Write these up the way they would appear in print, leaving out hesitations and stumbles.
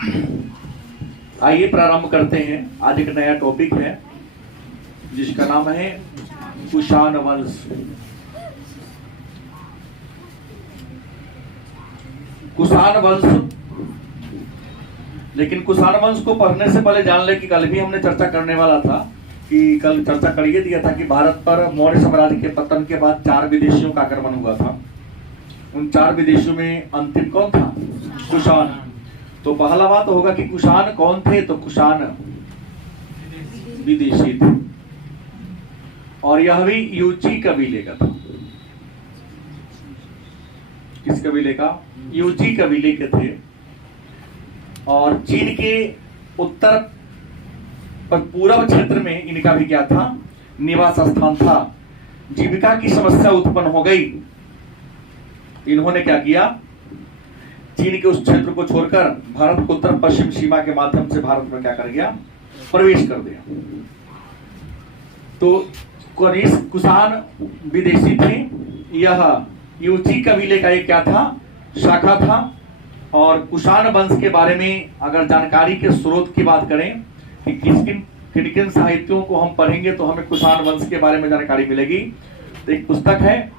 आइए प्रारंभ करते हैं। आज एक नया टॉपिक है जिसका नाम है कुषाण वंश। कुषाण वंश, लेकिन कुषाण वंश को पढ़ने से पहले जान ले कि कल भी हमने चर्चा करने वाला था कि कल चर्चा कर ये दिया था कि भारत पर मौर्य साम्राज्य के पतन के बाद 4 विदेशियों का आक्रमण हुआ था। उन 4 विदेशियों में अंतिम कौन था? कुषाण। तो पहला बात होगा कि कुषाण कौन थे? तो कुषाण विदेशी थे और यह भी यूची कबीले का था। किस कबीले का? यूची कबीले के थे और चीन के उत्तर पूर्व क्षेत्र में इनका भी क्या था? निवास स्थान था। जीविका की समस्या उत्पन्न हो गई। इन्होंने क्या किया? चीन के उस क्षेत्र को छोड़कर भारत को उत्तर पश्चिम सीमा के माध्यम से भारत में क्या कर गया? प्रवेश कर दिया। तो कुषाण विदेशी थे। यह यूची कबीले का एक क्या था? शाखा था। और कुषाण वंश के बारे में अगर जानकारी के स्रोत की बात करें कि किन किन साहित्यों को हम पढ़ेंगे तो हमें कुषाण वंश के बारे में जानकारी मिलेगी। तो एक पुस्तक है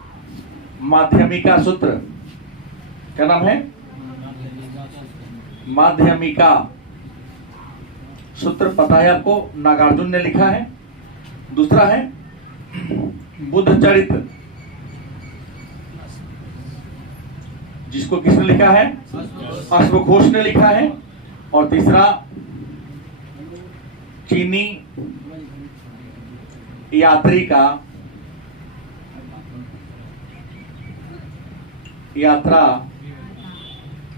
माध्यमिका सूत्र। क्या नाम है? माध्यमिका सूत्र। पता है आपको, नागार्जुन ने लिखा है। दूसरा है बुद्ध चरित्र, जिसको किसने लिखा है? अश्वघोष ने लिखा है। और तीसरा चीनी यात्री का यात्रा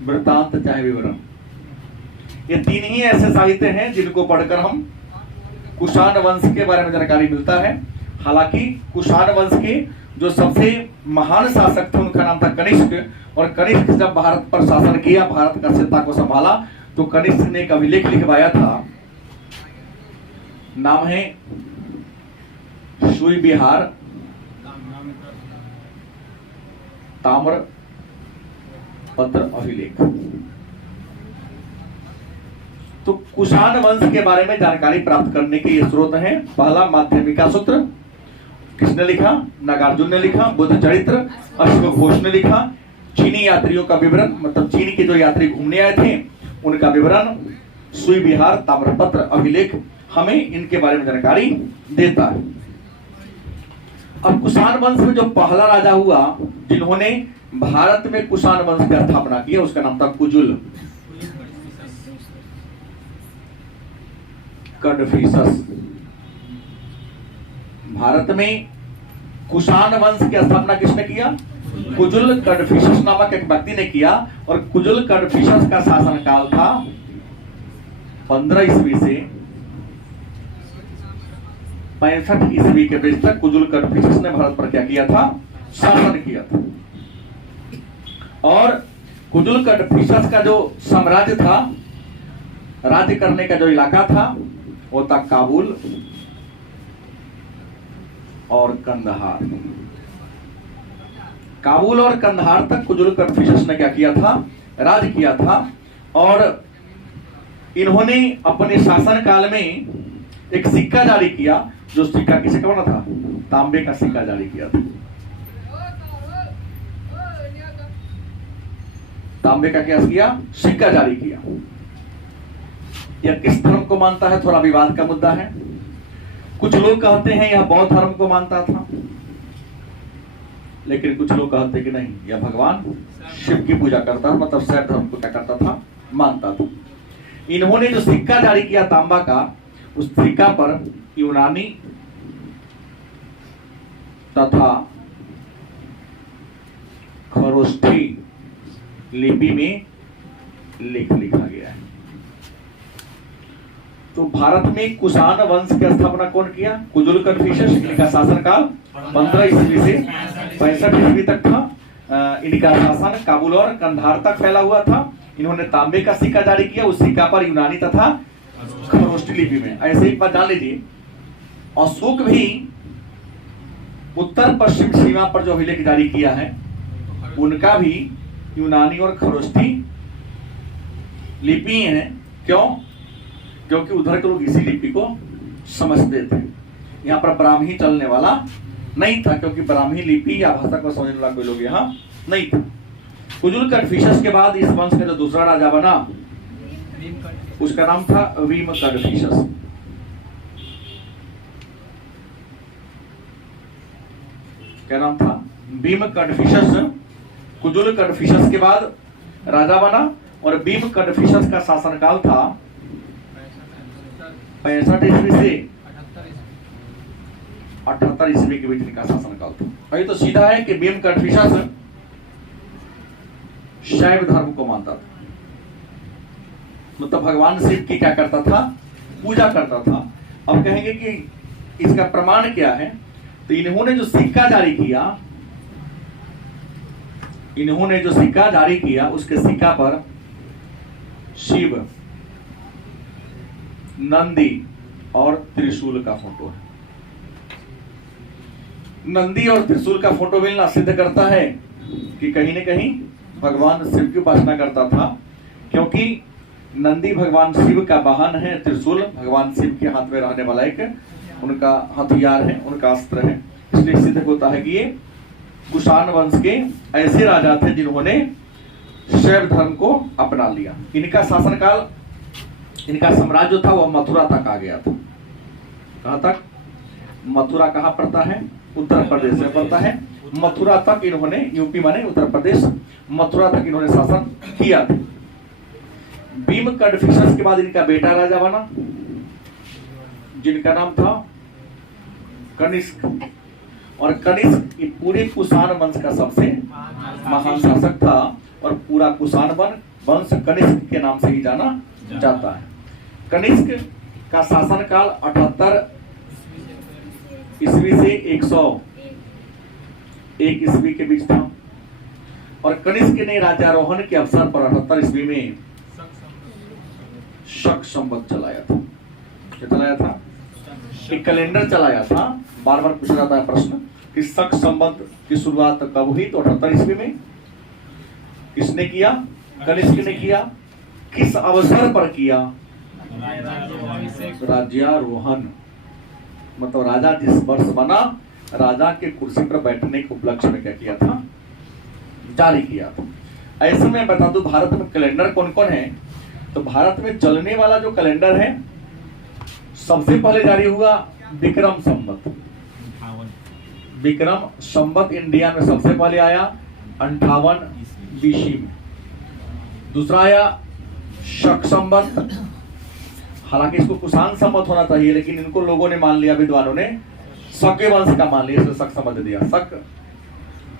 वृत्तांत चाहे विवरण। ये 3 ही ऐसे साहित्य हैं जिनको पढ़कर हम कुषाण वंश के बारे में जानकारी मिलता है। हालांकि कुषाण वंश के जो सबसे महान शासक थे उनका नाम था कनिष्क। और कनिष्क जब भारत पर शासन किया, भारत का सत्ता को संभाला, तो कनिष्क ने एक अभिलेख लिखवाया था। नाम है सुई बिहार ताम्र पत्र अभिलेख। तो कुषाण वंश के बारे में जानकारी प्राप्त करने के ये स्रोत हैं। पहला माध्यमिका सूत्र, किसने लिखा? नागार्जुन ने लिखा। बुद्ध चरित्र, अश्वघोष ने लिखा। चीनी यात्रियों का विवरण, मतलब चीन के जो यात्री घूमने आए थे उनका विवरण, सुई बिहार ताम्रपत्र अभिलेख हमें इनके बारे में जानकारी देता है। अब कुषाण वंश में जो पहला राजा हुआ जिन्होंने भारत में कुषाण वंश की स्थापना की, उसका नाम था कुजुल कड़फिसस। भारत में कुषाण वंश की स्थापना किसने किया? कुजुल कड़फिसस नामक एक व्यक्ति ने किया। और कुजुल कड़फिसस का शासनकाल था 15 ईस्वी से 65 ईस्वी के बीच तक कुजुल कड़फिसस ने भारत पर क्या किया था? शासन किया था। और कुजुल कड़फिसस का जो साम्राज्य था, राज्य करने का जो इलाका था, वो था काबुल और कंदहार। काबुल और कंदहार तक कुजुल कड़फिसस ने क्या किया था? राज किया था। और इन्होंने अपने शासन काल में एक सिक्का जारी किया। जो सिक्का किसे का बना था? तांबे का सिक्का जारी किया था। तांबे का क्या किया? सिक्का जारी किया। यह किस धर्म को मानता है? थोड़ा विवाद का मुद्दा है। कुछ लोग कहते हैं यह बौद्ध धर्म को मानता था, लेकिन कुछ लोग कहते हैं कि नहीं, यह भगवान शिव की पूजा करता था, मतलब शैव धर्म को क्या करता था? मानता था। इन्होंने जो सिक्का जारी किया तांबा का, उस सिक्का पर यूनानी तथा खरोष्ठी लिपि में लेख लिखा गया है। तो भारत में कुषाण वंश की स्थापना कौन किया? कुजुल कड़फिसस। इनका शासनकाल 15 ईस्वी से 65 ईस्वी तक था। इनका शासन काबुल और कंधार तक फैला हुआ था। इन्होंने तांबे का सिक्का जारी किया। उस सिक्का पर यूनानी तथा खरोष्ठी लिपि में, ऐसे एक बात जान लीजिए, अशोक भी उत्तर पश्चिम सीमा पर जो अभिलेख जारी किया है उनका भी यूनानी और खरोष्ठी लिपि हैं। क्यों? क्योंकि उधर के लोग इसी लिपि को समझते थे। यहाँ पर ब्राह्मी चलने वाला नहीं था, क्योंकि ब्राह्मी लिपि या भाषा को समझने वाला कोई लोग यहाँ नहीं था। कुजुल कड़फिशस के बाद इस वंश का जो दूसरा राजा बना उसका नाम था वीम कड़फिशस। क्या नाम था? भीम कड़फिशस। कुजुल कड़फिशस के बाद राजा बना और भीम कड़फिशस का शासनकाल था 65 ईस्वी से 78 ईस्वी के बीच इनका शासनकाल था। ये तो सीधा है कि भीम कड़फिशस शैव धर्म को मानता था, मतलब भगवान शिव की क्या करता था? पूजा करता था। अब कहेंगे कि इसका प्रमाण क्या है, तो इन्होंने जो सिक्का जारी किया उसके सिक्का पर शिव, नंदी और त्रिशूल का फोटो है। नंदी और त्रिशूल का फोटो मिलना सिद्ध करता है कि कहीं न कहीं भगवान शिव की उपासना करता था, क्योंकि नंदी भगवान शिव का वाहन है, त्रिशूल भगवान शिव के हाथ में रहने वाला एक उनका हथियार है, उनका अस्त्र है। इसलिए सिद्ध होता है कि ये कुषाण वंश के ऐसे राजा थे जिन्होंने शैव धर्म को अपना लिया। इनका शासनकाल, इनका साम्राज्य था वह मथुरा तक आ गया था। कहां तक? मथुरा कहां पड़ता है? उत्तर प्रदेश में पड़ता है। मथुरा तक इन्होंने, यूपी माने उत्तर प्रदेश, मथुरा तक इन्होंने शासन किया था। भीम कड़फिशस के बाद इनका बेटा राजा बना जिनका नाम था कनिष्क। और कनिष्क पूरे कुषाण वंश का सबसे महान शासक था और पूरा कुषाण वंश कनिष्क के नाम से ही जाना जाता है। कनिष्क का शासनकाल 78 ईस्वी से 101 ईस्वी के बीच था। और कनिष्क ने राज्यारोहण के अवसर पर 78 ईस्वी में शक संवत चलाया था। क्या चलाया था? एक कैलेंडर चलाया था। बार बार पूछा जाता है प्रश्न कि शक संवत की शुरुआत कब हुई? तो 78 ईस्वी में। किसने किया? कनिष्क ने किया। किस अवसर पर किया? राज्यारोहण, मतलब राजा जिस वर्ष बना, राजा के कुर्सी पर बैठने के उपलक्ष्य में क्या किया था? जारी किया था। ऐसे में बता दूं भारत में कैलेंडर कौन कौन है। तो भारत में चलने वाला जो कैलेंडर है सबसे पहले जारी हुआ विक्रम संवत। विक्रम संवत इंडिया में सबसे पहले आया 58 BC में। दूसरा आया शक संवत, हालांकि इसको कुषाण संवत होना चाहिए, लेकिन इनको लोगों ने मान लिया, विद्वानों ने शक वंश का मान लिया, इसलिए शक संवत दिया। शक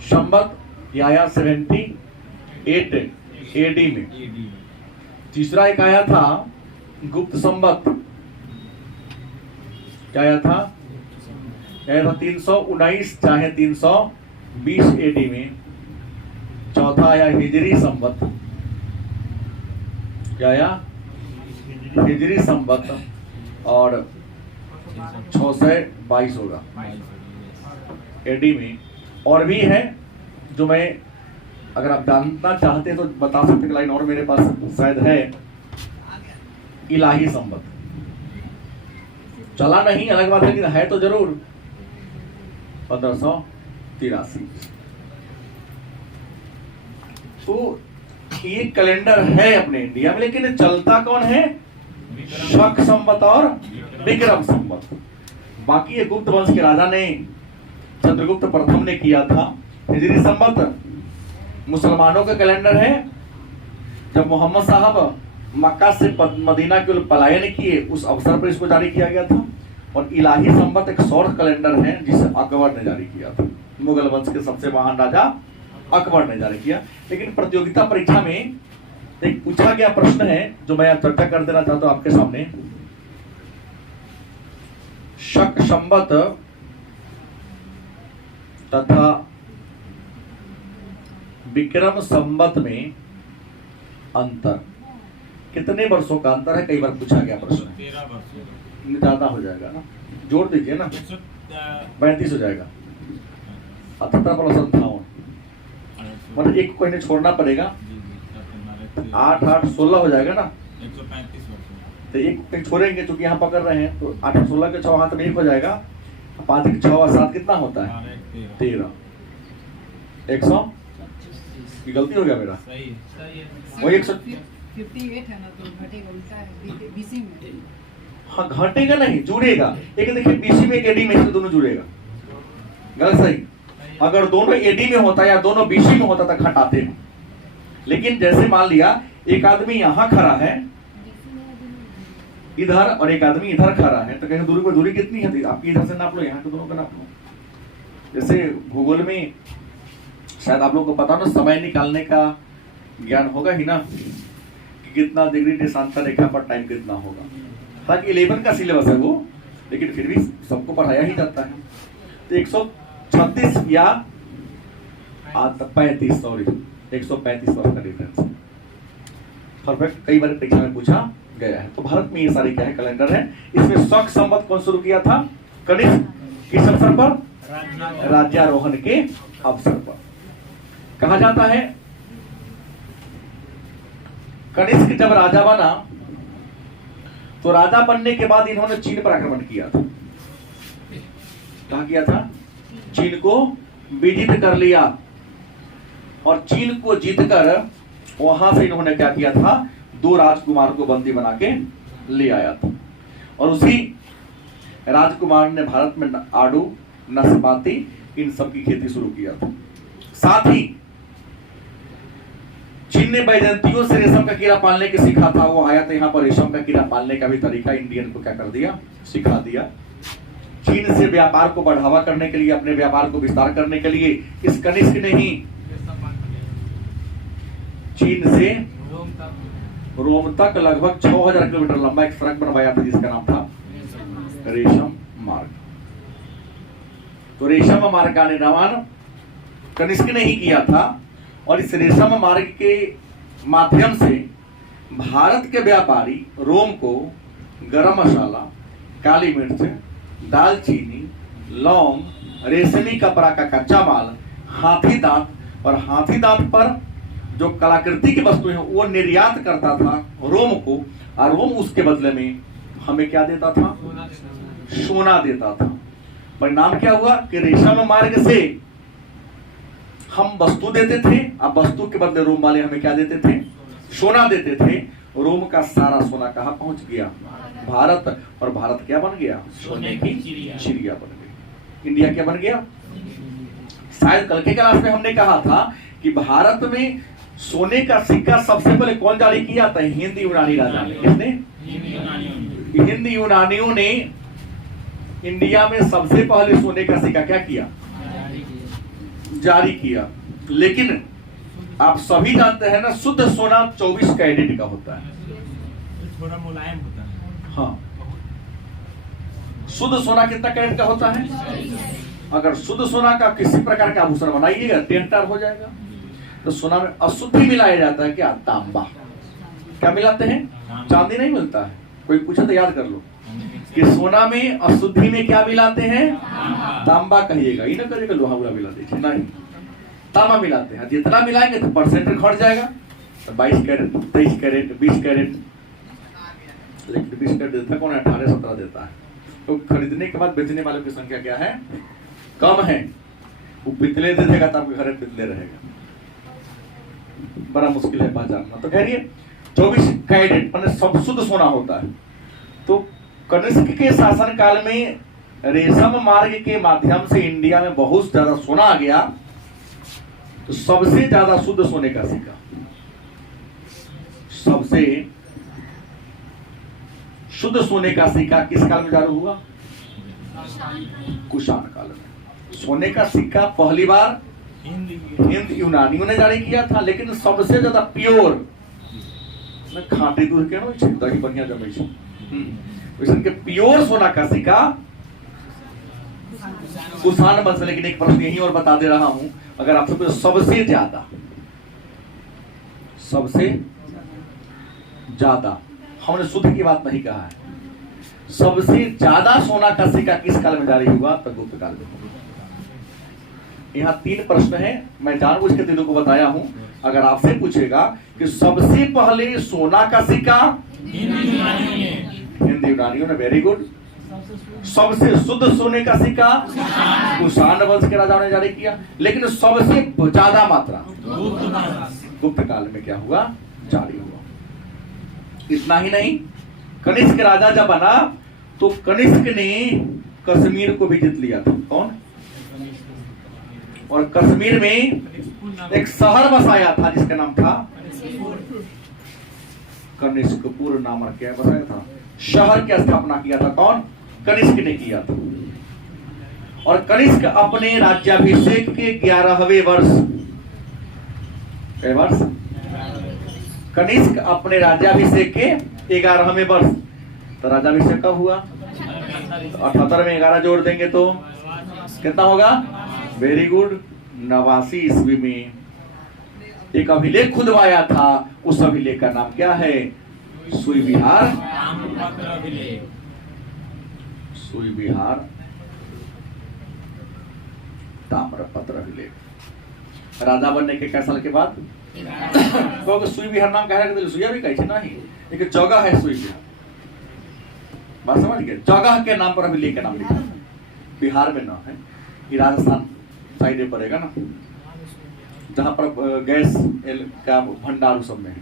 संवत यह आया 78 AD में। तीसरा एक आया था गुप्त संवत। क्या आया था? 319 चाहे 320 AD में। चौथा आया हिजरी संवत। क्या आया? हिजरी संवत। और 622 होगा AD में। और भी है जो मैं, अगर आप जानना चाहते हैं तो बता सकते हैं, लाइन और मेरे पास शायद है। इलाही संवत चला नहीं, अलग बात है, लेकिन है तो जरूर 1583। तो ये कैलेंडर है अपने इंडिया में, लेकिन चलता कौन है? शक संवत और विक्रम संवत। बाकी ये गुप्त वंश के राजा ने, चंद्रगुप्त प्रथम ने किया था। हिजरी संवत मुसलमानों का कैलेंडर है। जब मोहम्मद साहब मक्का से मदीना के पलायन किए उस अवसर पर इसको जारी किया गया था। और इलाही संवत एक सौर कैलेंडर है जिसे अकबर ने जारी किया था। मुगल वंश के सबसे महान राजा अकबर ने जारी किया। लेकिन प्रतियोगिता परीक्षा में एक पूछा गया प्रश्न है जो मैं चर्चा कर देना चाहता हूं आपके सामने। शक संवत तथा विक्रम संवत में अंतर, कितने वर्षों का अंतर है? कई बार पूछा गया प्रश्न। 13 वर्षों। ज्यादा हो जाएगा ना, जोड़ दीजिए ना, 35 हो जाएगा। 78 + 58, मतलब एक को इन्हें छोड़ना पड़ेगा। 8 8 16 हो जाएगा ना, 135 वर्ष। तो एक छोड़ेंगे क्योंकि यहाँ पकड़ रहे हैं, तो 8 16 के 6 हाथ में 1 हो जाएगा, 5 1 6 और 7 कितना होता है 13, 100 की गलती हो गया मेरा, सही है। वही 100 58 है ना, तो घटेगा, उल्टा है बीसी में। हाँ घटेगा नहीं, जुड़ेगा। एक देखिए बीसी में एक एडी में से दोनों जुड़ेगा, गलत सही। अगर दोनों एडी में होता या दोनों बीसी में होता तो घटाते हैं, लेकिन जैसे मान लिया एक आदमी यहाँ खड़ा है इधर और एक आदमी इधर खड़ा है, तो कहीं दूरी पर दूरी कितनी है, आपकी इधर से नाप लो, यहाँ के दोनों का नाप लो। जैसे भूगोल में शायद आप लोग को पता ना, समय निकालने का ज्ञान होगा ही ना, कि कितना डिग्री देशांतर रेखा पर टाइम कितना होगा। हालांकि 11 का सिलेबस है वो, लेकिन फिर भी सबको पढ़ाया ही जाता है। तो 136 या 35 सॉरी 135 वर्ष का डिफरेंस है। परफेक्ट, कई बार परीक्षा में पूछा गया है। तो भारत में ये सारे क्या है कैलेंडर है। इसमें शक संवत कौन शुरू किया था, कनिष्क। किस अवसर पर, राज्यारोहण के अवसर पर। कहा जाता है कनिष्क जब राजा बना तो राजा बनने के बाद इन्होंने चीन पर आक्रमण किया था। कहा किया था, चीन को विजित कर लिया, और चीन को जीतकर वहां से इन्होंने क्या किया था, 2 राजकुमार को बंदी बना के ले आया था, और उसी राजकुमार ने भारत में आड़ू नाशपाती इन सब की खेती शुरू किया था। साथ ही चीन ने बैजंतियों से रेशम का कीड़ा पालने के सीखा था। वो आया था यहाँ पर रेशम का कीड़ा पालने का भी तरीका इंडियन को क्या कर दिया, सिखा दिया। चीन से व्यापार को बढ़ावा करने के लिए, अपने व्यापार को विस्तार करने के लिए इस कनिष्क ने ही चीन से रोम तक लगभग 6000 किलोमीटर लंबा एक सड़क बनवाया था, जिसका नाम था रेशम मार्ग। तो रेशम मार्ग का निर्माण कनिष्क ने ही किया था, और इस रेशम मार्ग के माध्यम से भारत के व्यापारी रोम को गरम मसाला, काली मिर्च, दालचीनी, लौंग, रेशमी कपड़ा का कच्चा माल, हाथी दांत, और हाथी दांत पर जो कलाकृति की वस्तुएं हैं वो निर्यात करता था रोम को, और रोम उसके बदले में हमें क्या देता था, सोना देता था। परिणाम क्या हुआ कि रेशम मार्ग से हम वस्तु देते थे, अब वस्तु के बदले रोम वाले हमें क्या देते थे, सोना देते थे। रोम का सारा सोना कहां पहुंच गया, भारत, और भारत क्या बन गया, सोने की चिड़िया बन गई। इंडिया क्या बन गया। शायद कल के क्लास में हमने कहा था कि भारत में सोने का सिक्का सबसे पहले कौन जारी किया था, हिंद यूनानी राजा ने। किसने, हिंद यूनानियों ने इंडिया में सबसे पहले सोने का सिक्का क्या किया, जारी किया। लेकिन आप सभी जानते हैं ना, शुद्ध सोना 24 कैरेट का होता है, थोड़ा मुलायम होता है। हाँ, शुद्ध सोना कितना कैरेट का होता है। अगर शुद्ध सोना का किसी प्रकार का आभूषण बनाइएगा 10 हो जाएगा। तो सोना में अशुद्धि मिलाया जाता है क्या, तांबा। क्या मिलाते हैं, चांदी नहीं मिलता है। कोई पूछे तो याद कर लो कि सोना में अशुद्धि में क्या मिलाते हैं, तांबा कहिएगा, ये ना कहिएगा लोहा वोहा मिला दीजिए, नहीं, तांबा मिलाते हैं। जितना मिलाएंगे तो परसेंट घट जाएगा। तो 22 कैरेट, 23 कैरेट, 20 कैरेट, लेकिन 20 कैरेट देता कौन है, 18-17 देता है। तो खरीदने के बाद बेचने वालों की संख्या क्या है, कम है। वो पितले दे देगा तो आपके घर में पितले रहेगा, बड़ा मुश्किल है पहचानना। तो कह रही है 24 कैरेट मतलब सब शुद्ध सोना होता है। तो कनिष्क के शासन काल में रेशम मार्ग के माध्यम से इंडिया में बहुत ज्यादा सोना आ गया। तो सबसे ज्यादा शुद्ध सोने का सिक्का, सबसे शुद्ध सोने का सिक्का किस काल में जारी हुआ, कुषाण काल में। सोने का सिक्का पहली बार हिंद यूनानियों ने जारी किया था, लेकिन सबसे ज्यादा प्योर खाटी दूध के दही बढ़िया जमे के प्योर सोना का सिक्का कुषाण वंश। लेकिन एक प्रश्न यही और बता दे रहा हूं, अगर आप सबसे ज्यादा हमने शुद्ध की बात नहीं कहा है, सबसे ज्यादा सोना का सिक्का किस काल में जारी हुआ, तो गुप्त काल में। यहाँ 3 प्रश्न है, मैं जानबूझ के तीनों को बताया हूं अगर आपसे पूछेगा कि सबसे पहले सोना का सिक्का, हिंदी यूनानियों ने, वेरी गुड। सबसे शुद्ध सोने का सिक्का कुषाण वंश के राजाओं ने जारी किया, लेकिन सबसे ज्यादा मात्रा गुप्त काल में क्या हुआ, जारी हुआ। इतना ही नहीं, कनिष्क राजा जब बना तो कनिष्क ने कश्मीर को भी जीत लिया था। कौन? और कश्मीर में एक शहर बसाया था जिसका नाम था कनिष्कपुर नामक, क्या बसाया था, शहर की स्थापना किया था। कौन? कनिष्क ने किया था। और कनिष्क अपने राज्याभिषेक के 11वें वर्ष, कनिष्क अपने राज्याभिषेक के 11वें वर्ष, तो राज्याभिषेक कब हुआ? 78 में 11 जोड़ देंगे तो कितना होगा? वेरी गुड, 89 ईस्वी में एक अभिलेख खुदवाया था। उस अभिलेख का नाम क्या है? सुई विहार, सुई विहार ताम्रपत्र अभिलेख। राजा बनने के कई साल के बाद क्योंकि सुई विहार नाम कह रहे, सुइया भी कही नहीं, एक जगह है सुई विहार, बात समझ गए? जगह के नाम पर अभिलेख का नाम लिखा, बिहार में ना है, ये राजस्थान साइड पड़ेगा ना, जहां पर गैस का भंडार सब में है।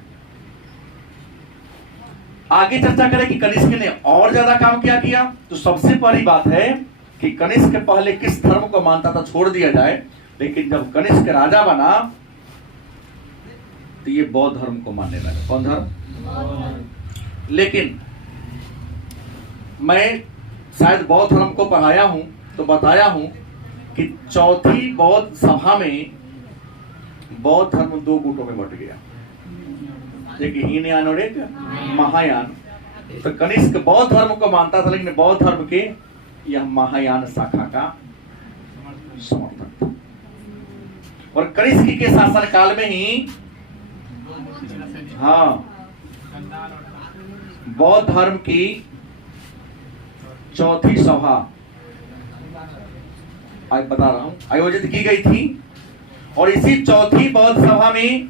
आगे चर्चा करें कि कनिष्क ने और ज्यादा काम क्या किया। तो सबसे पहली बात है कि कनिष्क पहले किस धर्म को मानता था छोड़ दिया जाए, लेकिन जब कनिष्क राजा बना तो ये बौद्ध धर्म को मानने लगा। कौन धर्म? लेकिन मैं शायद बौद्ध धर्म को पढ़ाया हूं तो बताया हूं कि चौथी बौद्ध सभा में बौद्ध धर्म 2 गुटों में बट गया, एक हीनयान और एक महायान। तो कनिष्क बौद्ध धर्म को मानता था, लेकिन बौद्ध धर्म के यह महायान शाखा का समर्थक था। और कनिष्क के शासन काल में ही बौद्ध धर्म की चौथी सभा आज बता रहा हूं आयोजित की गई थी। और इसी चौथी बौद्ध सभा में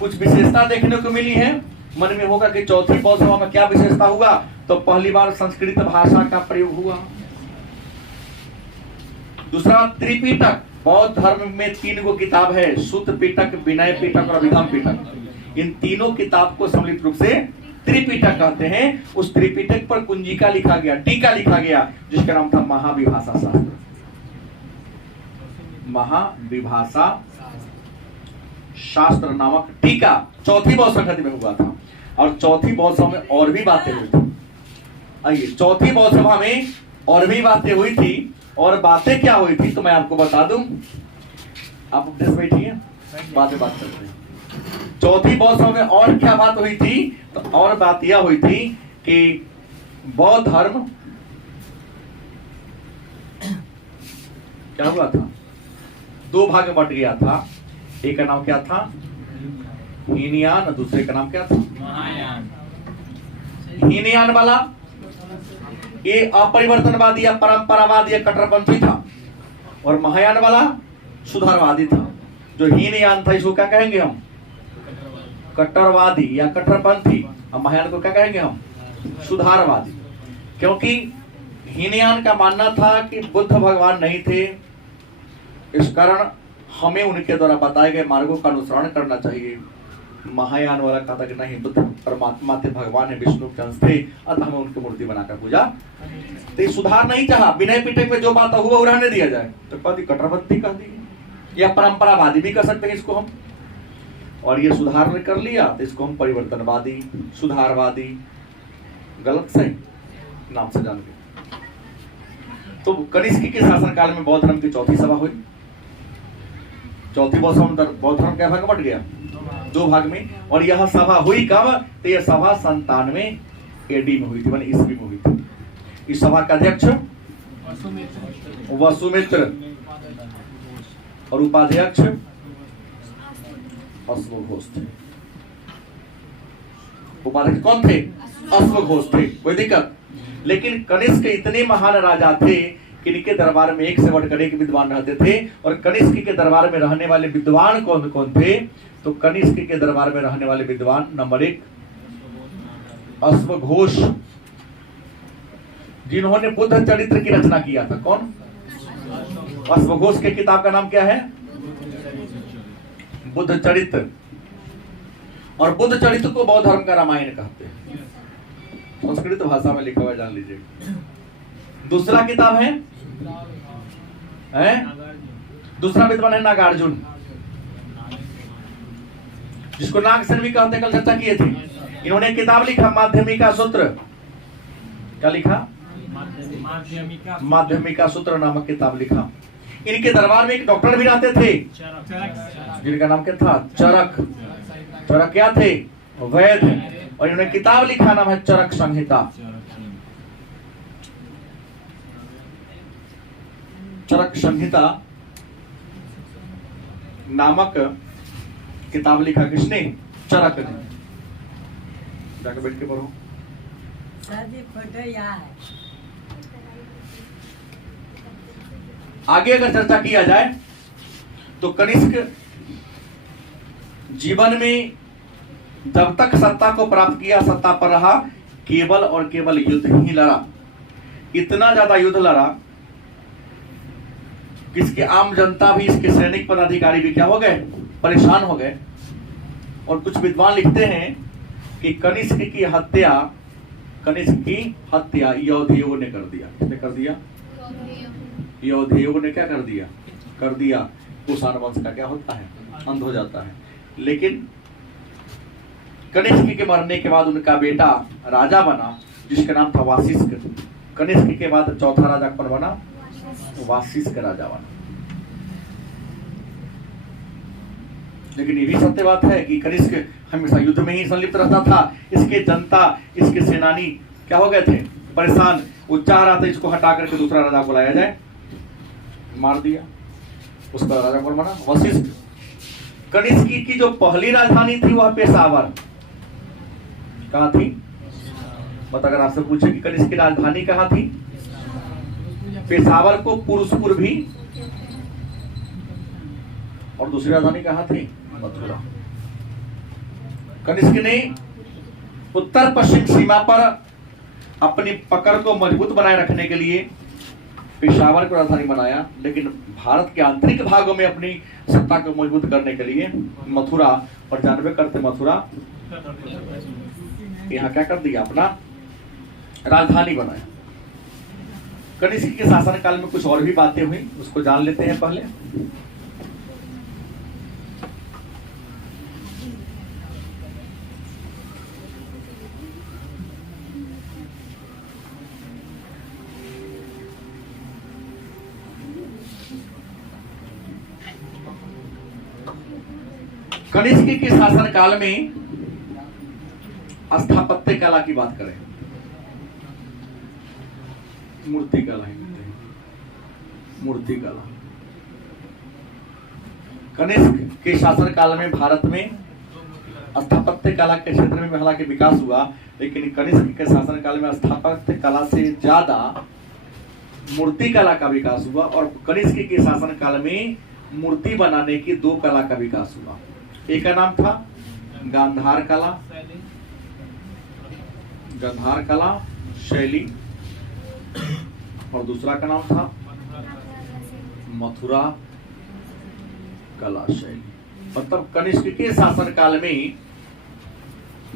कुछ विशेषता देखने को मिली है। मन में होगा कि चौथी बौद्ध सभा में क्या विशेषता हुआ, तो पहली बार संस्कृत भाषा का प्रयोग हुआ। दूसरा, त्रिपिटक, बौद्ध धर्म में 3 गो किताब है, सुत्त पिटक, विनय पिटक और अभिधम पिटक। इन तीनों किताब को सम्मिलित रूप से त्रिपिटक कहते हैं। उस त्रिपिटक पर कुंजिका लिखा गया, टीका लिखा गया, जिसका नाम था महाविभाषा शास्त्र। महाविभाषा शास्त्र नामक टीका चौथी बौद्ध संहति में हुआ था। और चौथी बौद्ध सभा में और भी बातें हुई थी। आइए, चौथी बौद्ध सभा में और भी बातें हुई थी। और बातें क्या हुई थी तो मैं आपको बता दूं, आप उपदेश बैठिए, बात करते हैं। चौथी बौद्ध सभा में और क्या बात हुई थी, तो और बात यह हुई थी कि बौद्ध धर्म क्या हुआ था, 2 भाग में बट गया था। एक का नाम क्या था? हीनयान, दूसरे का नाम क्या था? महायान। हीनयान वाला ये अपरिवर्तनवादी या परंपरावादी या कट्टरपंथी था, और महायान वाला सुधारवादी था। जो हीनयान था इसको क्या कहेंगे हम? कट्टरवादी या कट्टरपंथी। और महायान को क्या कहेंगे हम? सुधारवादी। क्योंकि हीनयान का मानना था कि बुद्ध भगवान नहीं थे, इस कारण हमें उनके द्वारा बताए गए मार्गों का अनुसरण करना चाहिए। महायान वाला कहा था कि नहीं, बुद्ध परमात्मा थे, भगवान है, विष्णु के अंश थे, अतः हमें उनकी मूर्ति बनाकर पूजा। तो सुधार नहीं चाहा, विनय पिटक में जो बात हुआ वो रहने दिया जाए, तो कभी कट्टरपंथी कह दी, या परंपरावादी भी कह सकते हैं इसको हम। और ये सुधार ने कर लिया तो इसको हम परिवर्तनवादी, सुधारवादी, गलत सही नाम से जान गए। तो कनिष्क के शासनकाल में बौद्ध धर्म की चौथी सभा हुई। चौथी बौद्ध धर्म क्या भाग बट गया? 2 भाग में। और यह सभा हुई कब? तो यह सभा 97 AD में हुई थी, माने ईस्वी में हुई थी। इस सभा का अध्यक्ष वसुमित्र और उपाध्यक्ष अश्वघोष थे। उपाध्यक्ष कौन थे? अश्वघोष थे, कोई दिक्कत। लेकिन कनिष्क इतने महान राजा थे किनके दरबार में एक से बढ़कर एक विद्वान रहते थे, और कनिष्क के दरबार में रहने वाले विद्वान कौन कौन थे? तो कनिष्क के दरबार में रहने वाले विद्वान नंबर 1 अश्वघोष, जिन्होंने बुद्ध चरित्र की रचना किया था। कौन? अश्वघोष के किताब का नाम क्या है? बुद्ध चरित्र। और बुद्ध चरित्र को बौद्ध धर्म का रामायण कहते हैं, संस्कृत भाषा में लिखा हुआ, जान लीजिए। दूसरा किताब है दूसरा विद्वान है नागार्जुन, जिसको नागसेन भी कहते हैं, कल चर्चा किए थे। इन्होंने एक किताब लिखा माध्यमिका सूत्र। क्या लिखा? माध्यमिका सूत्र नामक किताब लिखा। इनके दरबार में एक डॉक्टर भी रहते थे, जिनका नाम क्या था? चरक। चरक क्या थे? वैद्य। और इन्होंने किताब लिखा, नाम है चरक संहिता। चरक संहिता नामक किताब लिखा किसने? चरक ने। जाकर बैठ के पढ़ो। सर जी फोटो यहाँ है। आगे अगर चर्चा किया जाए तो कनिष्क जीवन में जब तक सत्ता को प्राप्त किया, सत्ता पर रहा, केवल और केवल युद्ध ही लड़ा। इतना ज्यादा युद्ध लड़ा कि इसके आम जनता भी, इसके सैनिक पदाधिकारी भी क्या हो गए? परेशान हो गए। और कुछ विद्वान लिखते हैं कि कनिष्क की हत्या यौधेय ने कर दिया। किसने कर दिया? यौधेय ने क्या कर दिया? कर दिया। कुषाण वंश का क्या होता है? अंत हो जाता है। लेकिन कनिष्क के मरने के बाद उनका बेटा राजा बना, जिसका नाम था वासिष्क। कनिष्क के बाद चौथा राजा कौन बना? वासिष्क राजा बना। लेकिन ये भी सत्य बात है कि कनिष्क हमेशा युद्ध में ही संलिप्त रहता था। इसके जनता, इसके सेनानी क्या हो गए थे? परेशान। वो चाह रहा था इसको हटा करके दूसरा राजा बुलाया जाए, मार दिया। उसका राजा कौन बना? वशिष्ठ। कनिष्क की जो पहली राजधानी थी वह पेशावर। कहाँ थी? बता, अगर आपसे पूछे कि कनिष्क की राजधानी कहाँ थी? पेशावर को पुरुषपुर भी, और दूसरी राजधानी कहाँ थी? मथुरा। कनिष्क ने उत्तर पश्चिम सीमा पर अपनी पकड़ को मजबूत बनाए रखने के लिए पेशावर को राजधानी बनाया, लेकिन भारत के आंतरिक भागों में अपनी सत्ता को मजबूत करने के लिए मथुरा, और जानवे करते मथुरा यहाँ क्या कर दिया? अपना राजधानी बनाया। कनिष्क के शासन काल में कुछ और भी बातें हुई, उसको जान लेते हैं पहले। कनिष्क के शासन काल में स्थापत्य कला की बात करें, मूर्ति कला ही कहते हैं, मूर्ति कला। कनिष्क के शासन काल में भारत में स्थापत्य कला के क्षेत्र में हालांकि विकास हुआ, लेकिन कनिष्क के शासन काल में स्थापत्य कला से ज्यादा मूर्ति कला का विकास हुआ। और कनिष्क के शासन काल में मूर्ति बनाने की दो कला का विकास हुआ। एक का नाम था गांधार कला, गांधार कला शैली, और दूसरा का नाम था मथुरा कला शैली। मतलब कनिष्क के शासन काल में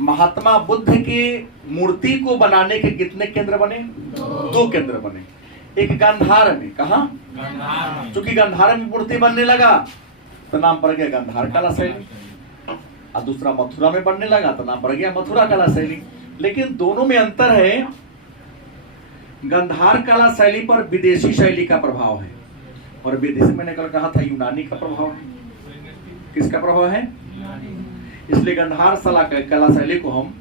महात्मा बुद्ध के मूर्ति को बनाने के कितने केंद्र बने? दो केंद्र बने। एक गांधार में, कहा? चूंकि गांधार में मूर्ति बनने लगा तो नाम पड़ गया गांधार कला शैली, और दूसरा मथुरा में बनने लगा तो नाम पड़ गया मथुरा कला शैली। लेकिन दोनों में अंतर है। गांधार कला शैली पर विदेशी शैली का प्रभाव है, और विदेशी मैंने कल कहा था यूनानी का प्रभाव है। किसका प्रभाव है? इसलिए गांधार कला शैली को हम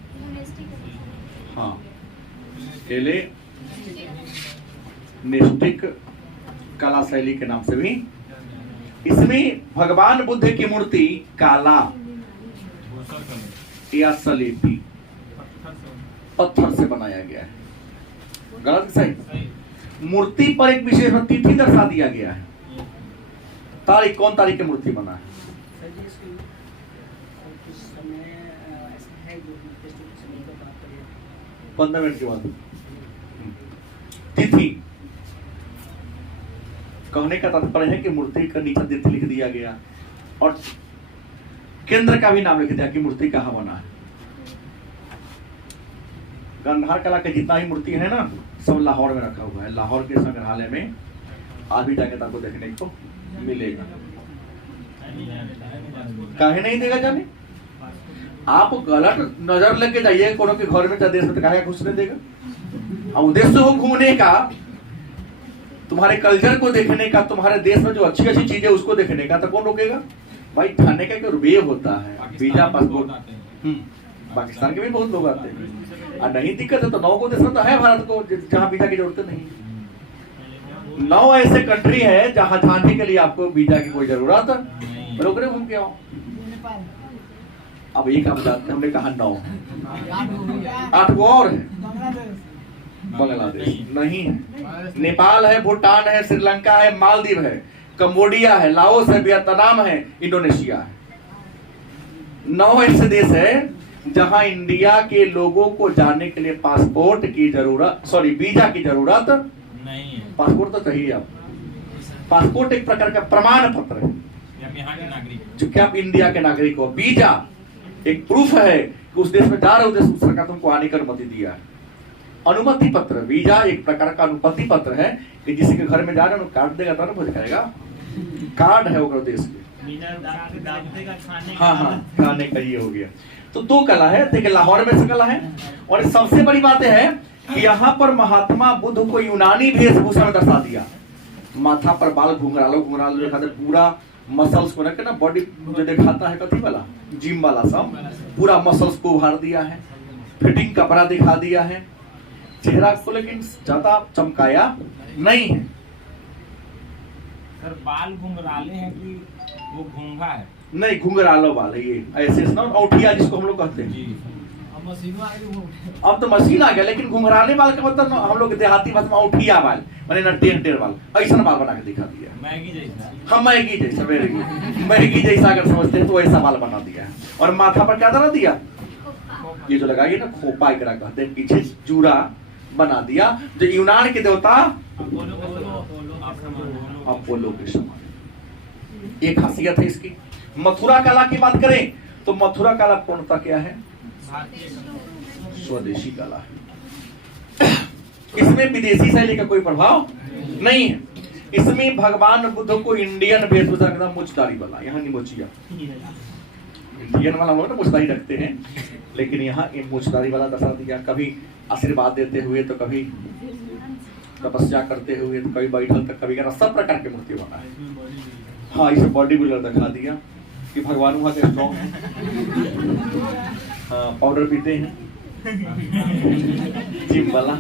हेलेनिस्टिक कला शैली के नाम से भी। इसमें भगवान बुद्ध की मूर्ति काला या सलेटी पत्थर से बनाया गया है। गलत सही? मूर्ति पर एक विशेष तिथि दर्शा दिया गया है। तारीख, कौन तारीख की मूर्ति बना है? सर जी इसके कुछ समय ऐसा है जो निर्दिष्ट समय का बात करें 15 मिनट के बाद तिथि। कहने का तात्पर्य है कि मूर्ति का नीचे तिथि लिख दिया गया और केंद्र का भी नाम लिख दिया कि मूर्ति कहाँ बना है। गांधार कला के जितना ही मूर्ति है ना, सब लाहौर में रखा हुआ है। लाहौर के संग्रहालय में आज भी जाके आपको देखने को मिलेगा। काहे नहीं देगा जाने? आप गलत नजर लेके जाइए कोनो के घर में या देश में, तो काहे घुसने देगा? अब उद्देश्य हो घूमने का, तुम्हारे कल्चर को देखने का, तुम्हारे देश में जो अच्छी अच्छी चीजें उसको देखने का, तो कौन रोकेगा भाई? थाने का एक वे होता है, वीजा पासपोर्ट। पाकिस्तान के भी बहुत लोग आते हैं और नहीं दिक्कत है तो 9 को देश में तो है भारत को जहाँ वीजा की जरूरत नहीं। 9 ऐसे कंट्री है जहाँ जाने के लिए आपको वीजा की कोई जरूरत रोकने घूम के आओ। अब एक हम जानते हैं, हमने कहा 9, 8 को और है। बांग्लादेश नहीं है, नेपाल है, भूटान है, श्रीलंका है, मालदीव है, कंबोडिया है, लाओस है, वियतनाम है, इंडोनेशिया है। 9 ऐसे देश है जहां इंडिया के लोगों को जाने के लिए पासपोर्ट की जरूरत, सॉरी वीजा की जरूरत नहीं है। पासपोर्ट तो चाहिए आप। पासपोर्ट एक प्रकार का प्रमाण पत्र है हम यहाँ के नागरिक, जो कि आप इंडिया के नागरिक हो। वीजा एक प्रूफ है कि उस देश में जा रहे हो, देश सरकार तुमको आने की अनुमति दिया है। अनुमति पत्र, वीजा एक प्रकार का अनुमति पत्र है कि किसी के घर में जा रहे हो, कार्ड देगा तो ना जाएगा। कार्ड है वो देश के। हाँ हाँ, खाने का ये हो गया। तो 2 कला है, देखिए लाहौर में से कला है। और सबसे बड़ी बात है कि यहाँ पर महात्मा बुद्ध को यूनानी वेशभूषा में दर्शा दिया। माथा पर बाल घुंघरालो दिखाते, पूरा मसल्स को रख के ना, बॉडी जो दिखाता है कथी वाला, जिम वाला, सब पूरा मसल्स को उभार दिया है। फिटिंग कपड़ा दिखा दिया है। चेहरा को लेकिन ज्यादा चमकाया नहीं है। सर बाल घुंघराले हैं कि वो घूंघा है? नहीं, घुंघरालो बाल है ये, ऐसे ना औठिया जिसको हम लोग कहते हैं। जी। अब तो मशीन आ गया, लेकिन घुंघराले बाल का मतलब हम लोग देहाती भाषा में औठिया बाल, माने ना टेढ़ बाल, ऐसा बाल बना के दिखा दिया। मैगी जैसा। हाँ, मैगी जैसा, वेरी गुड। मैगी जैसा अगर समझते हैं तो ऐसा बाल बना दिया है। और माथा पर क्या डाला दिया? ये जो लगाइए ना, खोपा एकरा कहते हैं, पीछे जूरा बना दिया, जो यूनान के देवता अपोलो के समान। एक खासियत है इसकी। मथुरा कला की बात करें तो मथुरा कला पूर्णतः क्या है? स्वदेशी कला है। इसमें विदेशी शैली का कोई प्रभाव नहीं है। इसमें भगवान बुद्ध को इंडियन वेशभूषा का मुचदारी वाला, यहाँ निमोचिया इंडियन वाला लोग ना मुचदारी रखते हैं, लेकिन यहाँ मुचदारी वाला दर्शा दिया। कभी आशीर्वाद देते हुए तो कभी तपस्या करते हुए तो कभी बैठल तो कभी सब प्रकार के मूर्ति बना है। हाँ, इसे बॉडी बिल्डर दिखा दिया कि भगवान वहां के स्ट्रॉन्ग है। हाँ, पाउडर पीते हैं जिम वाला।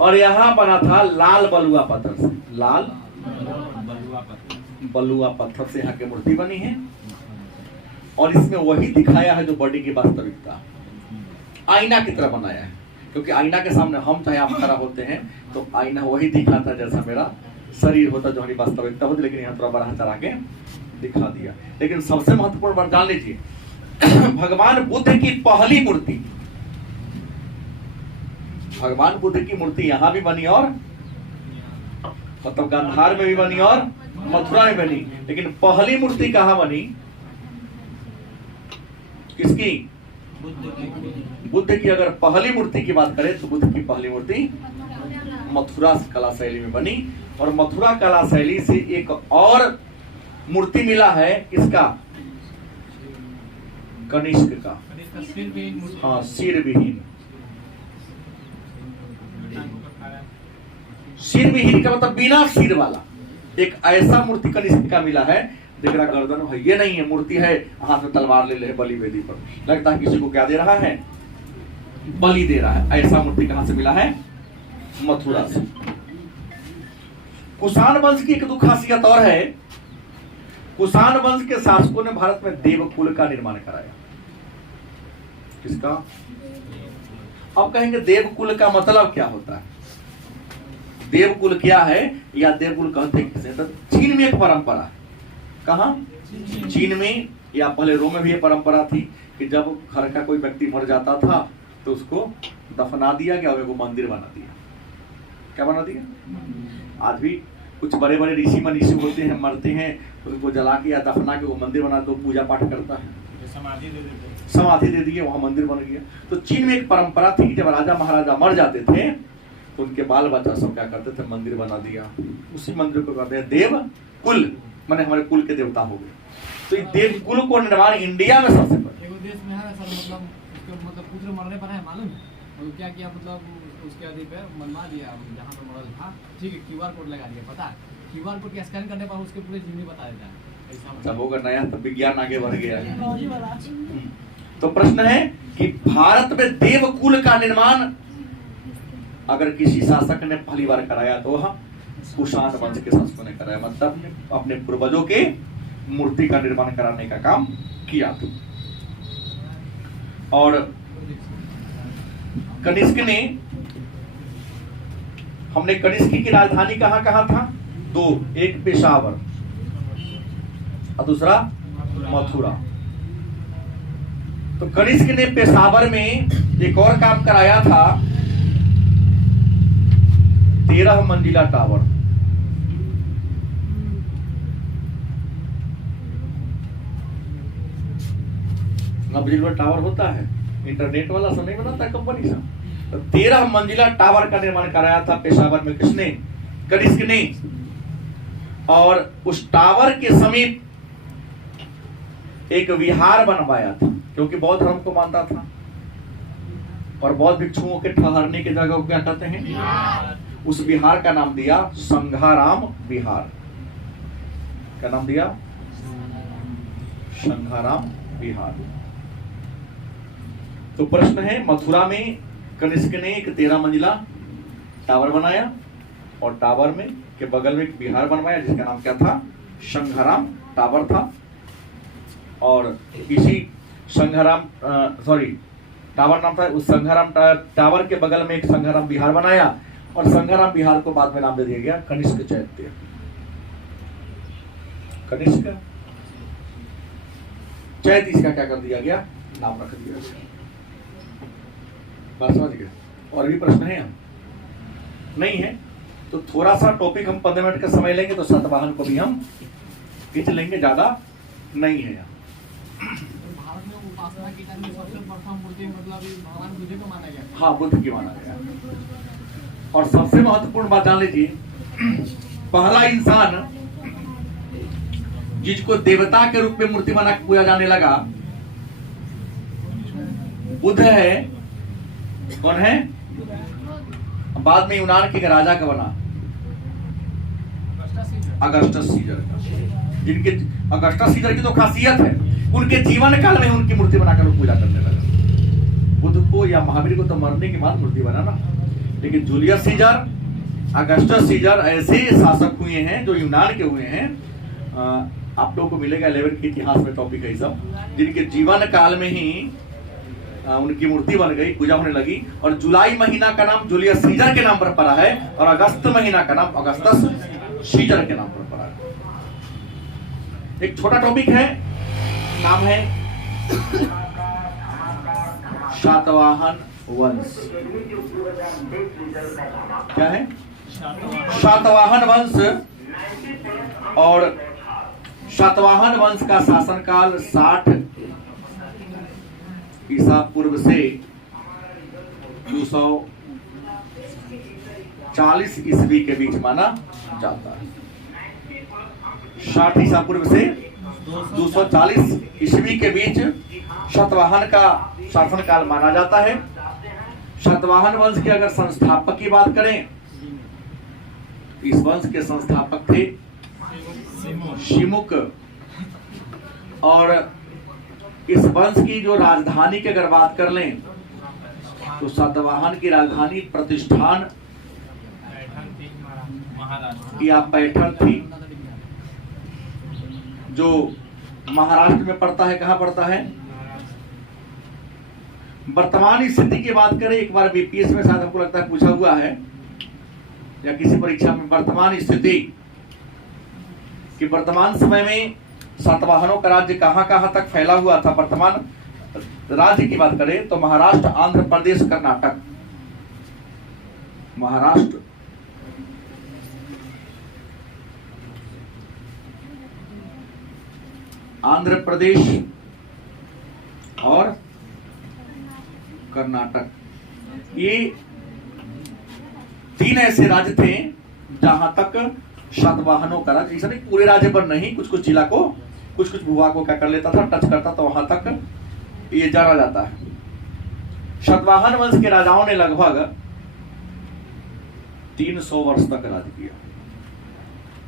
और यहाँ बना था लाल बलुआ पत्थर से, लाल बलुआ पत्थर से यहाँ की मूर्ति बनी है। और इसमें वही दिखाया है जो बॉडी की वास्तविकता, आईना की तरह बनाया है। क्योंकि आईना के सामने हम चाहे आप खड़ा होते हैं तो आईना वही दिखाता है जैसा मेरा शरीर होता, जो हमारी वास्तविकता होती, लेकिन यहाँ थोड़ा बढ़ा चढ़ा के दिखा दिया। लेकिन सबसे महत्वपूर्ण बात जान लीजिए, भगवान बुद्ध की पहली मूर्ति, भगवान बुद्ध की मूर्ति यहाँ भी बनी और मतलब गांधार में भी बनी और मथुरा में बनी। लेकिन पहली मूर्ति कहाँ बनी? किसकी? बुद्ध की। अगर पहली मूर्ति की बात करें तो बुद्ध की पहली मूर्ति मथुरा कला शैली में बनी। और मथुरा कला शैली से एक और मूर्ति मिला है, किसका? कनिष्क का। हाँ, सिर विहीन। सिर विहीन का मतलब बिना सिर वाला एक ऐसा मूर्ति कनिष्क का मिला है, देखना गर्दन है, ये नहीं है मूर्ति है, हाथ में तलवार ले ले बलि वेदी पर, लगता है किसी को क्या दे रहा है? बलि दे रहा है। ऐसा मूर्ति कहां से मिला है? मथुरा से। कुषाण वंश की एक दो खासियत और है। कुषाण वंश के शासकों ने भारत में देवकुल का निर्माण कराया। किसका? अब कहेंगे देवकुल का मतलब क्या होता है? देवकुल क्या है या देवकुल कहते किसे, तो चीन में एक परंपरा है। कहाँ? चीन में, या पहले रोम में भी ये परंपरा थी कि जब घर का कोई व्यक्ति मर जाता था तो उसको दफना दिया गया और एगो मंदिर बना दिया। क्या बना दिया? आज भी कुछ बड़े बड़े ऋषि मनीषी होते हैं, मरते हैं, तो उनको जला के या दफना के वो मंदिर बना दो, पूजा पाठ करता है, समाधि दे देते हैं। समाधि दे दिए, वहां मंदिर बन गया। तो चीन में एक परंपरा थी कि जब राजा महाराजा मर जाते थे तो उनके बाल बच्चा सब क्या करते थे, मंदिर बना दिया। उसी मंदिर को कहते हैं देव कुल, माने हमारे कुल के देवता हो गए। तो इस देव कुल को निर्माण इंडिया में सबसे पहले। एगो देश में है सर, मतलब उसके मतलब पुत्र मरने पर है मालूम है, और क्या किया, मतलब उसके अधिक पे मनवा दिया, जहाँ पर मरल था, ठीक है, क्यूआर कोड लगा दिया। पता है क्यूआर कोड के स्कैन करने पर उसके पूरे जीवनी बता देता है। ऐसा सब होगा नया, तो विज्ञान आगे बढ़ गया है। तो प्रश्न है कि भारत में देवकुल का निर्माण अगर किसी शासक ने पहली बार कराया तो वह कुषाण वंश के शासकों ने कराया, मतलब अपने पूर्वजों के मूर्ति का निर्माण कराने का काम किया था। और कनिष्क ने, हमने कनिष्क की राजधानी कहाँ कहाँ था? दो, एक पेशावर और दूसरा मथुरा। तो कनिष्क ने पेशावर में एक और काम कराया था, 13 मंजिला टावर। अब जिन टावर होता है इंटरनेट वाला, सब नहीं बनाता कंपनी सा, तो 13 मंजिला टावर का निर्माण कराया था पेशावर में किसने? कनिष्क ने। और उस टावर के समीप एक विहार बनवाया था, क्योंकि बौद्ध धर्म को मानता था, और बौद्ध भिक्षुओं के ठहरने की जगह को क्या कहते हैं? उस विहार का नाम दिया संघाराम विहार। क्या नाम दिया? संघाराम विहार। तो प्रश्न है, मथुरा में कनिष्क ने एक 13 मंजिला टावर बनाया, और टावर में के बगल में एक विहार बनवाया जिसका नाम क्या था? संघाराम टावर था। और इसी संघाराम टावर नाम था, उस संघाराम टावर के बगल में एक संघाराम विहार बनाया, और संघाराम विहार को बाद में नाम दे दिया गया कनिष्क चैत्य। कनिष्क चैत्य, इसका क्या कर दिया गया? नाम रख दिया गया। बात समझ गए? और भी प्रश्न है? नहीं है तो थोड़ा सा टॉपिक हम 15 मिनट का समय लेंगे, तो सातवाहन को भी हम खींच लेंगे, ज्यादा नहीं है। भारत में उपासना के टाइम में सबसे प्रथम मूर्ति मतलब भगवान बुद्ध को माना गया। हाँ, बुद्ध की माना गया। और सबसे महत्वपूर्ण बात जान लीजिए, पहला इंसान जिसको देवता के रूप में मूर्ति बना पूजा जाने लगा बुद्ध है। कौन है? बाद में यूनान के राजा का बना, अगस्टस सीजर का। जिनके अगस्टस सीजर की तो खासियत है, उनके जीवन काल में उनकी मूर्ति बनाकर लोग पूजा करने लगा। बुद्ध को या महावीर को तो मरने के बाद मूर्ति बनाना, लेकिन जूलियस सीजर, अगस्टस सीजर ऐसे शासक हुए हैं जो यूनान के हुए हैं। आप लोगों को मिलेगा 11 के इतिहास में टॉपिक है सब, जिनके जीवन काल में ही उनकी मूर्ति बन गई, पूजा होने लगी। और जुलाई महीना का नाम जूलियस सीजर के नाम पर पड़ा है, और अगस्त महीना का नाम अगस्तस सीजर के नाम पर पड़ा है। एक छोटा टॉपिक है, नाम है शातवाहन वंश। क्या है? शातवाहन वंश। और शातवाहन वंश का शासनकाल 60 ईसा पूर्व से 240 ईस्वी के बीच माना जाता है। 60 ईसा पूर्व से 240 ईस्वी के बीच शातवाहन का शासनकाल माना जाता है। शातवाहन वंश के अगर संस्थापक की बात करें, इस वंश के संस्थापक थे शिमुक। और इस वंश की जो राजधानी की अगर बात कर लें तो सातवाहन की राजधानी प्रतिष्ठान या पैठण थी, जो महाराष्ट्र में पड़ता है। कहां पड़ता है? वर्तमान स्थिति की बात करें, एक बार बीपीएस में शायद हमको लगता है पूछा हुआ है या किसी परीक्षा में वर्तमान स्थिति कि वर्तमान समय में सातवाहनों का राज्य कहां तक फैला हुआ था। वर्तमान राज्य की बात करें तो महाराष्ट्र, आंध्र प्रदेश, कर्नाटक। महाराष्ट्र, आंध्र प्रदेश और कर्नाटक, ये 3 ऐसे राज्य थे जहां तक सातवाहनों का राज्य, ऐसा नहीं पूरे राज्य पर नहीं, कुछ कुछ जिला को, कुछ कुछ भूभाग को क्या कर लेता था, टच करता, तो वहां तक ये जाना जाता है। सातवाहन वंश के राजाओं ने लगभग 300 वर्ष तक राज किया।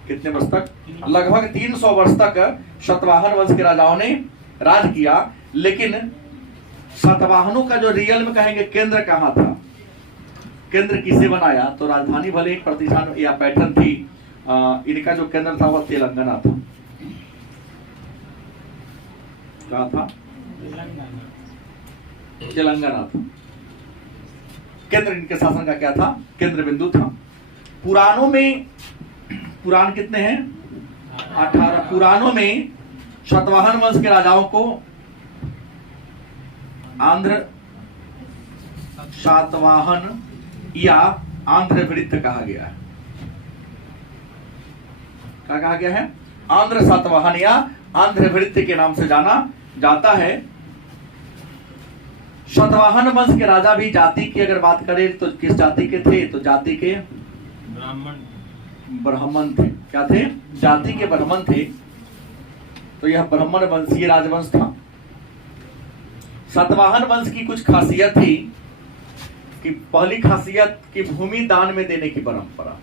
कितने वर्ष तक? लगभग 300 वर्ष तक सातवाहन वंश के राजाओं ने राज किया। लेकिन सातवाहनों का जो रियल में कहेंगे केंद्र कहां था, केंद्र किसे बनाया, तो राजधानी भले एक प्रतिष्ठान या पैठन थी, इनका जो केंद्र था वह तेलंगाना था। क्या था? तेलंगाना था। केंद्र इनके शासन का क्या था? केंद्र बिंदु था। पुराणों में, पुराण कितने हैं? 18 पुराणों में सातवाहन वंश के राजाओं को आंध्र सातवाहन या आंध्रवृत्त कहा गया है। क्या कहा गया है? आंध्र सातवाहन या आंध्रवृत्त के नाम से जाना जाता है। सातवाहन वंश के राजा भी जाति की अगर बात करें तो किस जाति के थे? तो जाति के ब्राह्मण थे। क्या थे? जाति के ब्राह्मण थे। तो यह ब्राह्मण वंशीय राजवंश था। सातवाहन वंश की कुछ खासियत थी कि पहली खासियत कि भूमि दान में देने की परंपरा,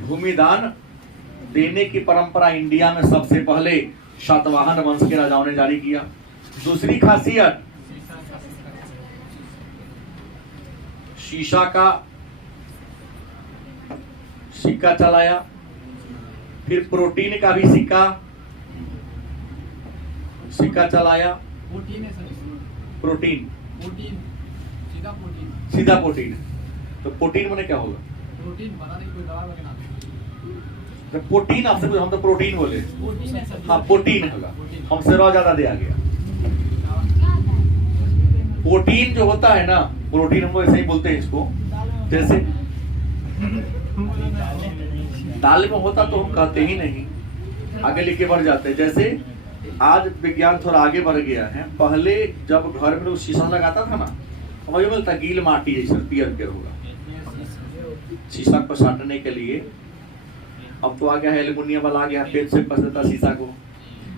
भूमि दान देने की परंपरा इंडिया में सबसे पहले सातवाहन वंश के राजाओं ने जारी किया। दूसरी खासियत, शीशा का सिक्का चलाया। फिर प्रोटीन का भी सिक्का चलाया। प्रोटीन है सर, प्रोटीन, प्रोटीन, सीधा प्रोटीन। सीधा प्रोटीन। तो प्रोटीन माने क्या होगा? प्रोटीन बनाने की कोई दवा वगैरह तो प्रोटीन आपसे कुछ, हम तो प्रोटीन बोले। प्रोटीन है सर। हाँ प्रोटीन होगा, हमसे रॉ ज्यादा दिया गया। प्रोटीन जो होता है ना, प्रोटीन हम ऐसे ही बोलते हैं इसको। जैसे दाल में होता तो हम कहते ही नहीं, आगे लेके बढ़ जाते हैं। जैसे आज विज्ञान थोड़ा आगे बढ़ गया है। पहले जब घर में लोग शीशा लगाता था ना, तो ये बोलता गील माटी जैसा पियर होगा शीशा को साटने के लिए। अब तो आ गया है एल्युमिनियम वाला, आ गया पेट से कस देता शीशा को।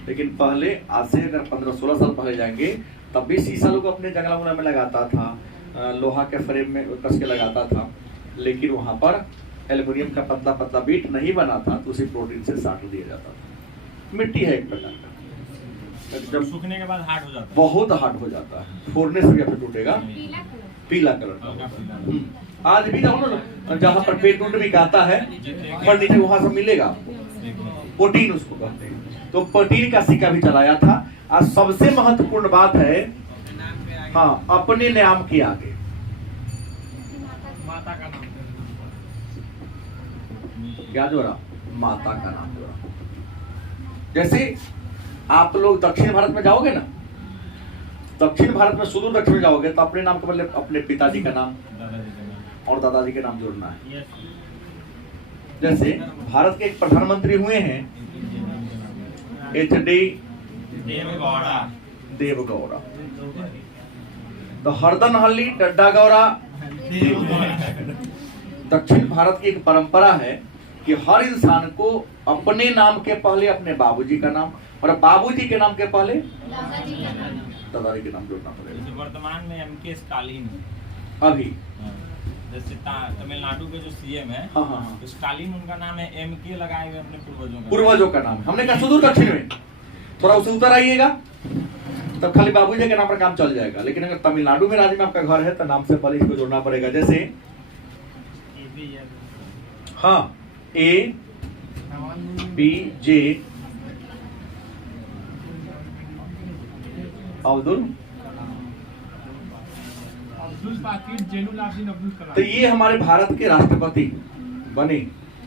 लेकिन पहले, आज से अगर 15-16 साल पहले जाएंगे, तब भी शीशा लोग अपने जंगला उंगला में लगाता था, लोहा के फ्रेम में कस के लगाता था। लेकिन वहां पर एल्युमिनियम का पतला पतला बीट नहीं बना था, तो उसी प्रोटीन से साट दिया जाता था। मिट्टी है एक प्रकार का, जब सूखने के बाद हार्ड हो जाता है, बहुत हार्ड हो जाता है, फोड़ने से भी फिर टूटेगा। पीला कलर का। आज भी जाओ ना जहाँ पर पेट उंट भी कहता है, फर्नीचर वहां से मिलेगा आपको, प्रोटीन उसको कहते हैं। तो प्रोटीन का सिक्का भी चलाया था। आज सबसे महत्वपूर्ण बात है, हाँ, अपने नाम के आगे माता का नाम क्या जोड़ा? माता का नाम जोड़ा। जैसे आप लोग दक्षिण भारत में जाओगे ना, दक्षिण भारत में सुदूर दक्षिण में जाओगे तो अपने नाम के बदले अपने पिताजी का नाम और दादाजी के नाम जोड़ना है। जैसे भारत के एक प्रधानमंत्री हुए हैं HD देवगौड़ा, तो हरदनहल्ली डड्डा गौड़ा। दक्षिण भारत की एक परंपरा है कि हर इंसान को अपने नाम के पहले अपने बाबूजी का नाम और बाबूजी के नाम के पहले दादाजी के नाम जोड़ना पड़ेगा। वर्तमान में MK स्टालिन अभी जैसे तमिलनाडु के जो CM है, हाँ हाँ हाँ, तो स्टालिन उनका नाम है, MK लगाए हुए अपने पूर्वजों का नाम है। हमने कहा सुदूर दक्षिण में, थोड़ा उसे उतर आइएगा तब खाली बाबूजी के नाम पर काम चल जाएगा। लेकिन अगर तमिलनाडु में राज्य में आपका घर है तो नाम से पहले इसको जोड़ना पड़ेगा। जैसे हाँ, ABJ अब्दुल पाकिर जैनुल आबिदीन अब्दुल तो कलाम। ये हमारे भारत के राष्ट्रपति बने,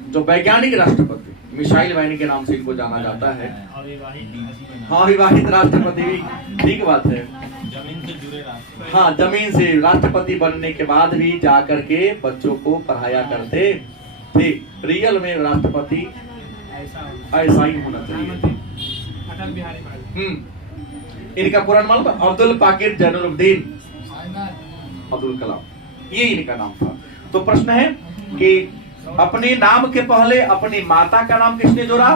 जो वैज्ञानिक राष्ट्रपति, मिसाइल मैन के नाम से इनको जाना जाता है। हाँ, विवाहित राष्ट्रपति भी, ठीक बात है। जमीन से जुड़े राष्ट्र। हाँ, जमीन से राष्ट्रपति बनने के बाद भी जा करके बच्चों को पढ़ाया करते थे। रियल में राष्ट्रपति ऐसा ही होना चाहिए। अटल बिहारी वाजपेयी। इनका पूरा नाम अब्दुल पाकिर जैनुलब्दीन अब्दुल कलाम, ये इनका नाम था। तो प्रश्न है कि अपने नाम के पहले अपनी माता का नाम किसने जोड़ा?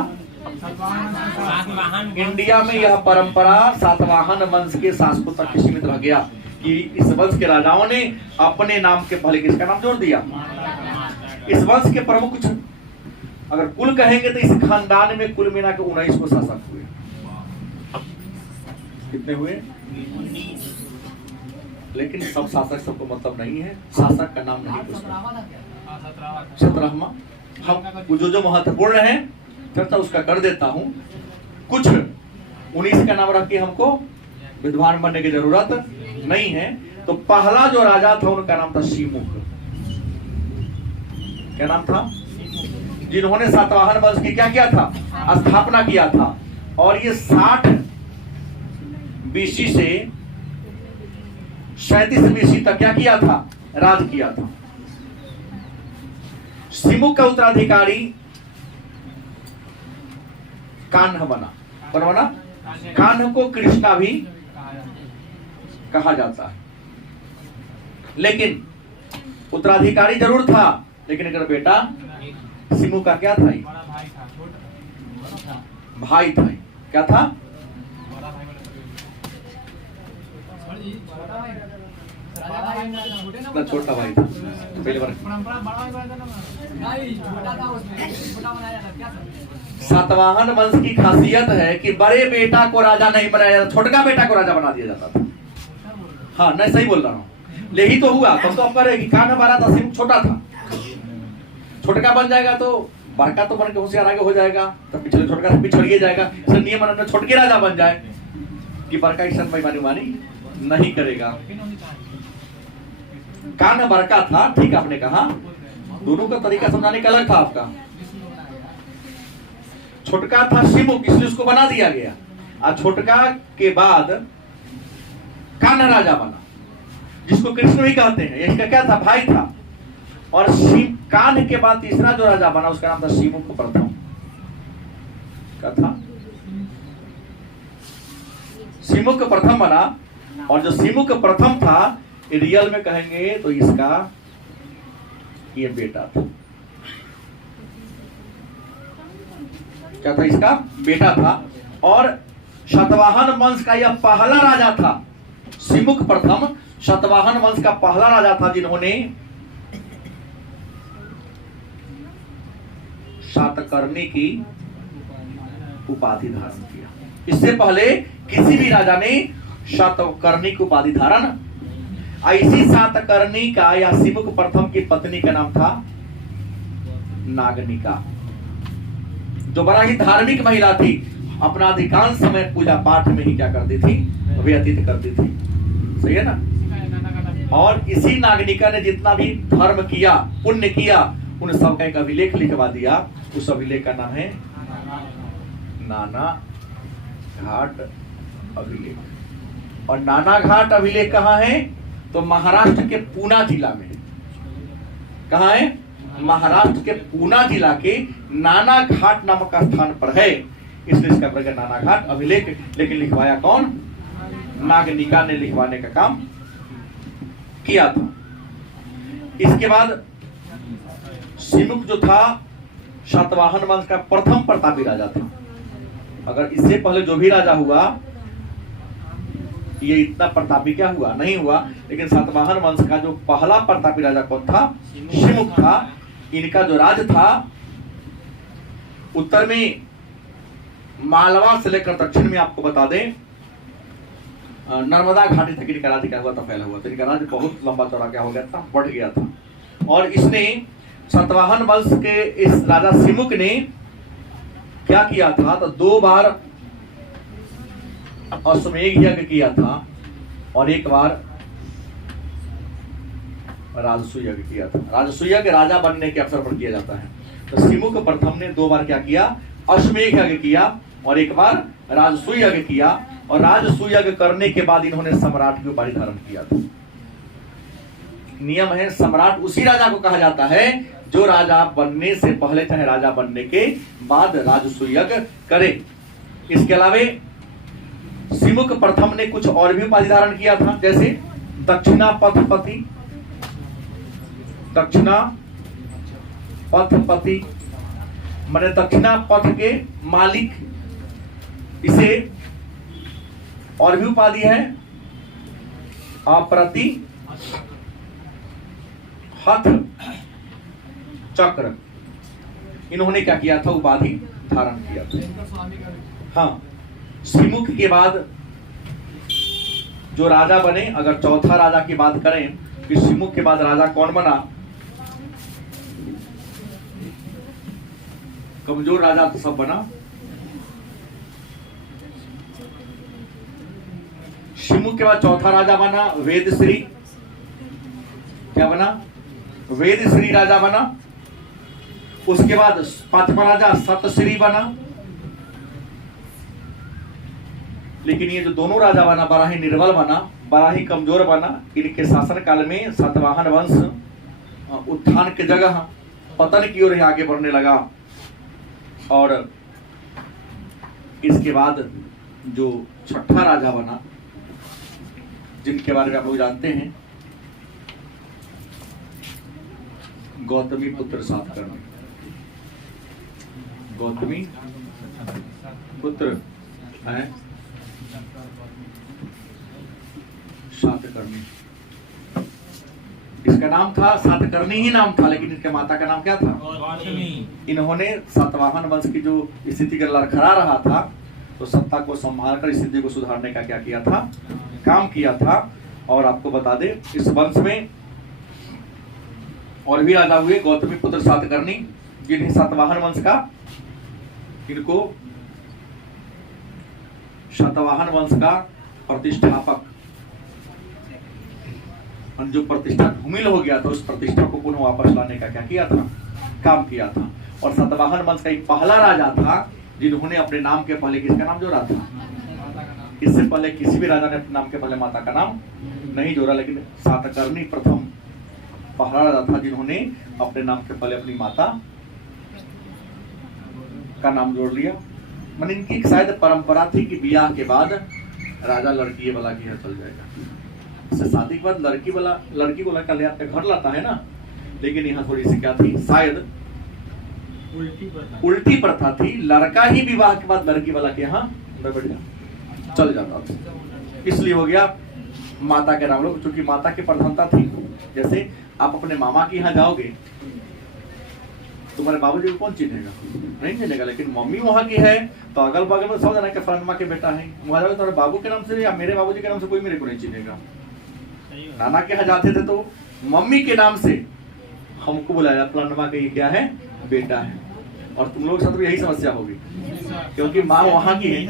सातवाहन इंडिया में यह परंपरा सातवाहन वंश के शासकों तक ही सीमित रह गया कि इस वंश के राजाओं ने अपने नाम के पहले किसका नाम जोड़ दिया। इस वंश के प्रमुख कुछ अगर कुल कहेंगे तो इस खानदान में कुल मिला के 19 को शासक हुए। कितने हुए? लेकिन सब शासक सबको मतलब नहीं है, शासक का नाम नहीं पूछता। 17वां हम जो महत्वपूर्ण है चर्चा उसका कर देता हूं। कुछ 19 का नाम रख के हमको विद्वान बनने की जरूरत नहीं है। तो पहला जो राजा था उनका नाम था शिमुक। क्या नाम था? जिन्होंने सातवाहन वंश की क्या किया था? स्थापना किया था। और ये 60 BC से 37 BC तक क्या किया था? राज किया था। शिमुक का उत्तराधिकारी कान्ह बना। कौन बना? कान्ह को कृष्णा भी कहा जाता है। लेकिन उत्तराधिकारी जरूर था, लेकिन अगर बेटा शिमुक का क्या था? बड़ा भाई था, छोटा भाई था। क्या था? बड़ा भाई सर जी, छोटा भाई राजा भाई छोटे ना, छोटा भाई था। पहले बार परंपरा बड़ा भाई बना ना, नहीं छोटा था, उसमें छोटा बनाया था। क्या सर? सातवाहन वंश की खासियत है कि बड़े बेटा को राजा नहीं बनाया जाता, छोटका बेटा को राजा बना दिया जाता था। हाँ, मैं सही बोल रहा हूँ। यही तो हुआ। तब तो अब करेगी कान्ह बड़ा था, शिमुक छोटा था। छोटका बन जाएगा तो बड़का तो बन के होशियार आगे हो जाएगा, तो पिछले छोटका से पिछड़िए जाएगा। इसलिए नियम बनाना छोटके राजा बन जाए कि बड़का इस बेईमानी नहीं करेगा। कान्ह बड़का था, ठीक आपने कहा। दोनों का तरीका समझाने का अलग था आपका। छोटका था शिमुक, इसलिए उसको बना दिया गया। और छोटका के बाद कान्ह राजा बना, जिसको कृष्ण भी कहते हैं। इसका क्या था? भाई था। और कान्ह के बाद तीसरा जो राजा बना उसका नाम था शिमुक प्रथम। क्या था? शिमुक प्रथम बना। और जो शिमुक प्रथम था, रियल में कहेंगे तो इसका ये बेटा था। क्या था? इसका बेटा था। और सातवाहन वंश का यह पहला राजा था। शिमुक प्रथम सातवाहन वंश का पहला राजा था जिन्होंने सातकर्णी की उपाधि धारण किया। इससे पहले किसी भी राजा ने सातकर्णी की उपाधि धारण। इसी सातकर्णी का या शिमुक प्रथम की पत्नी का नाम था नागनिका, जो बड़ा ही धार्मिक महिला थी। अपना अधिकांश समय पूजा पाठ में ही क्या करती थी? व्यतीत करती थी। सही है ना? और इसी नागनिका ने जितना भी धर्म किया, पुण्य किया, उन सब का एक अभिलेख लिखवा दिया। उस अभिलेख का नाम है नाना घाट अभिलेख। और नाना घाट अभिलेख कहाँ है? तो महाराष्ट्र के पूना जिला में। कहाँ है? महाराष्ट्र के पूना जिला के नाना घाट नामक स्थान पर है। इसलिए इसका प्रकार नाना घाट अभिलेख। लेकिन लिखवाया कौन? नागनिका ने लिखवाने का काम किया था। इसके बाद शिमुक जो था सातवाहन वंश का प्रथम प्रतापी राजा था। अगर इससे पहले जो भी राजा हुआ ये इतना प्रतापी क्या हुआ? नहीं हुआ। लेकिन सातवाहन वंश का जो पहला प्रतापी राजा कौन था? शिमुक था। इनका जो राज था उत्तर में मालवा से लेकर दक्षिण में, आपको बता दें नर्मदा घाटी तक इनका राज्य क्या हुआ था? फैला हुआ था। इनका राज्य बहुत लंबा चौड़ा क्या हो गया था? बढ़ गया था। और इसने सातवाहन वंश के इस राजा शिमुक ने क्या किया था? तो 2 बार अश्वमेध यज्ञ किया था और 1 बार राजसूय यज्ञ किया था। राजसूय यज्ञ राजा बनने के अवसर पर किया जाता है। तो सिमुक प्रथम ने 2 बार क्या किया, अश्वमेध यज्ञ किया और 1 बार राजसूय यज्ञ किया। और राजसूय यज्ञ करने के बाद इन्होंने सम्राट की उपाधि धारण किया था। नियम है, सम्राट उसी राजा को कहा जाता है जो राजा बनने से पहले चाहे राजा बनने के बाद राजसूय यज्ञ करे। इसके अलावे सिमुक प्रथम ने कुछ और भी उपाधि धारण किया था, जैसे दक्षिणा पथपति, दक्षिणा पथपति माने दक्षिणा पथ के मालिक। इसे और भी उपाधि है अप्रति हथ चक्र। इन्होंने क्या किया था, उपाधि धारण किया था। हाँ, सिमुक के बाद जो राजा बने, अगर चौथा राजा की बात करें कि सिमुक के बाद राजा कौन बना, कमजोर राजा तो सब बना। सिमुक के बाद चौथा राजा बना वेदश्री। क्या बना, वेदश्री राजा बना। उसके बाद 5वां राजा सतश्री बना। लेकिन ये जो दोनों राजा बना बड़ा ही निर्बल बना, बड़ा ही कमजोर बना। इनके शासन काल में सातवाहन वंश उत्थान के जगह पतन की ओर आगे बढ़ने लगा। और इसके बाद जो 6ठा राजा बना, जिनके बारे में आप लोग जानते हैं, गौतमी पुत्र सातकर्णी। गौतमी पुत्र है सातकर्णी। इसका नाम था सातकर्णी ही नाम था, लेकिन इसके माता का नाम क्या था, गौतमी। इन्होंने सातवाहन वंश की जो स्थिति का लड़खड़ा रहा था, तो सत्ता को संभालकर स्थिति को सुधारने का क्या किया था, काम किया था। और आपको बता दे, इस वंश में और भी राजा हुए, गौतमी पुत्र सातकर्णी, जिन्हें सातवाहन वंश का, इनको सातवाहन वंश का प्रतिष्ठापक, जो प्रतिष्ठा धूमिल हो गया था, उस प्रतिष्ठा को पुनः वापस लाने का क्या किया था, काम किया था। और सातवाहन वंश का एक पहला राजा था जिन्होंने अपने नाम के पहले किसका नाम जोड़ा था, इससे पहले किसी भी राजा ने अपने नाम के पहले माता का नाम नहीं जोड़ा, लेकिन सातकर्णी प्रथम पहला राजा था जिन्होंने अपने नाम के पहले अपनी माता का नाम जोड़ लिया। मैंने इनकी एक शायद परंपरा थी कि ब्याह के बाद राजा लड़की वाला के यहाँ चल जाएगा। इससे शादी के बाद लड़की को लड़का ले आते घर लाता है ना, लेकिन यहाँ थोड़ी सी क्या थी, शायद उल्टी प्रथा थी। लड़का ही विवाह के बाद लड़की वाला के यहाँ चल जाता था। इसलिए हो गया माता के नाम लोग, चूंकि माता की प्रधानता थी। जैसे आप अपने मामा के यहाँ जाओगे, तुम्हारे बाबूजी को कौन चिन्हेगा, नहीं चिन्हेगा, लेकिन मम्मी वहां की है तो अगल बगल में सब जना के फलाना के बेटा है, वहां जाओगे तुम्हारे बाबू के नाम से या मेरे बाबूजी के नाम से कोई मेरे को नहीं चिन्हेगा। नाना के यहाँ जाते थे तो मम्मी के नाम से हमको बुलाया, फलाना के ये क्या है, बेटा है। और तुम लोग के साथ यही समस्या होगी, क्योंकि माँ वहां की है,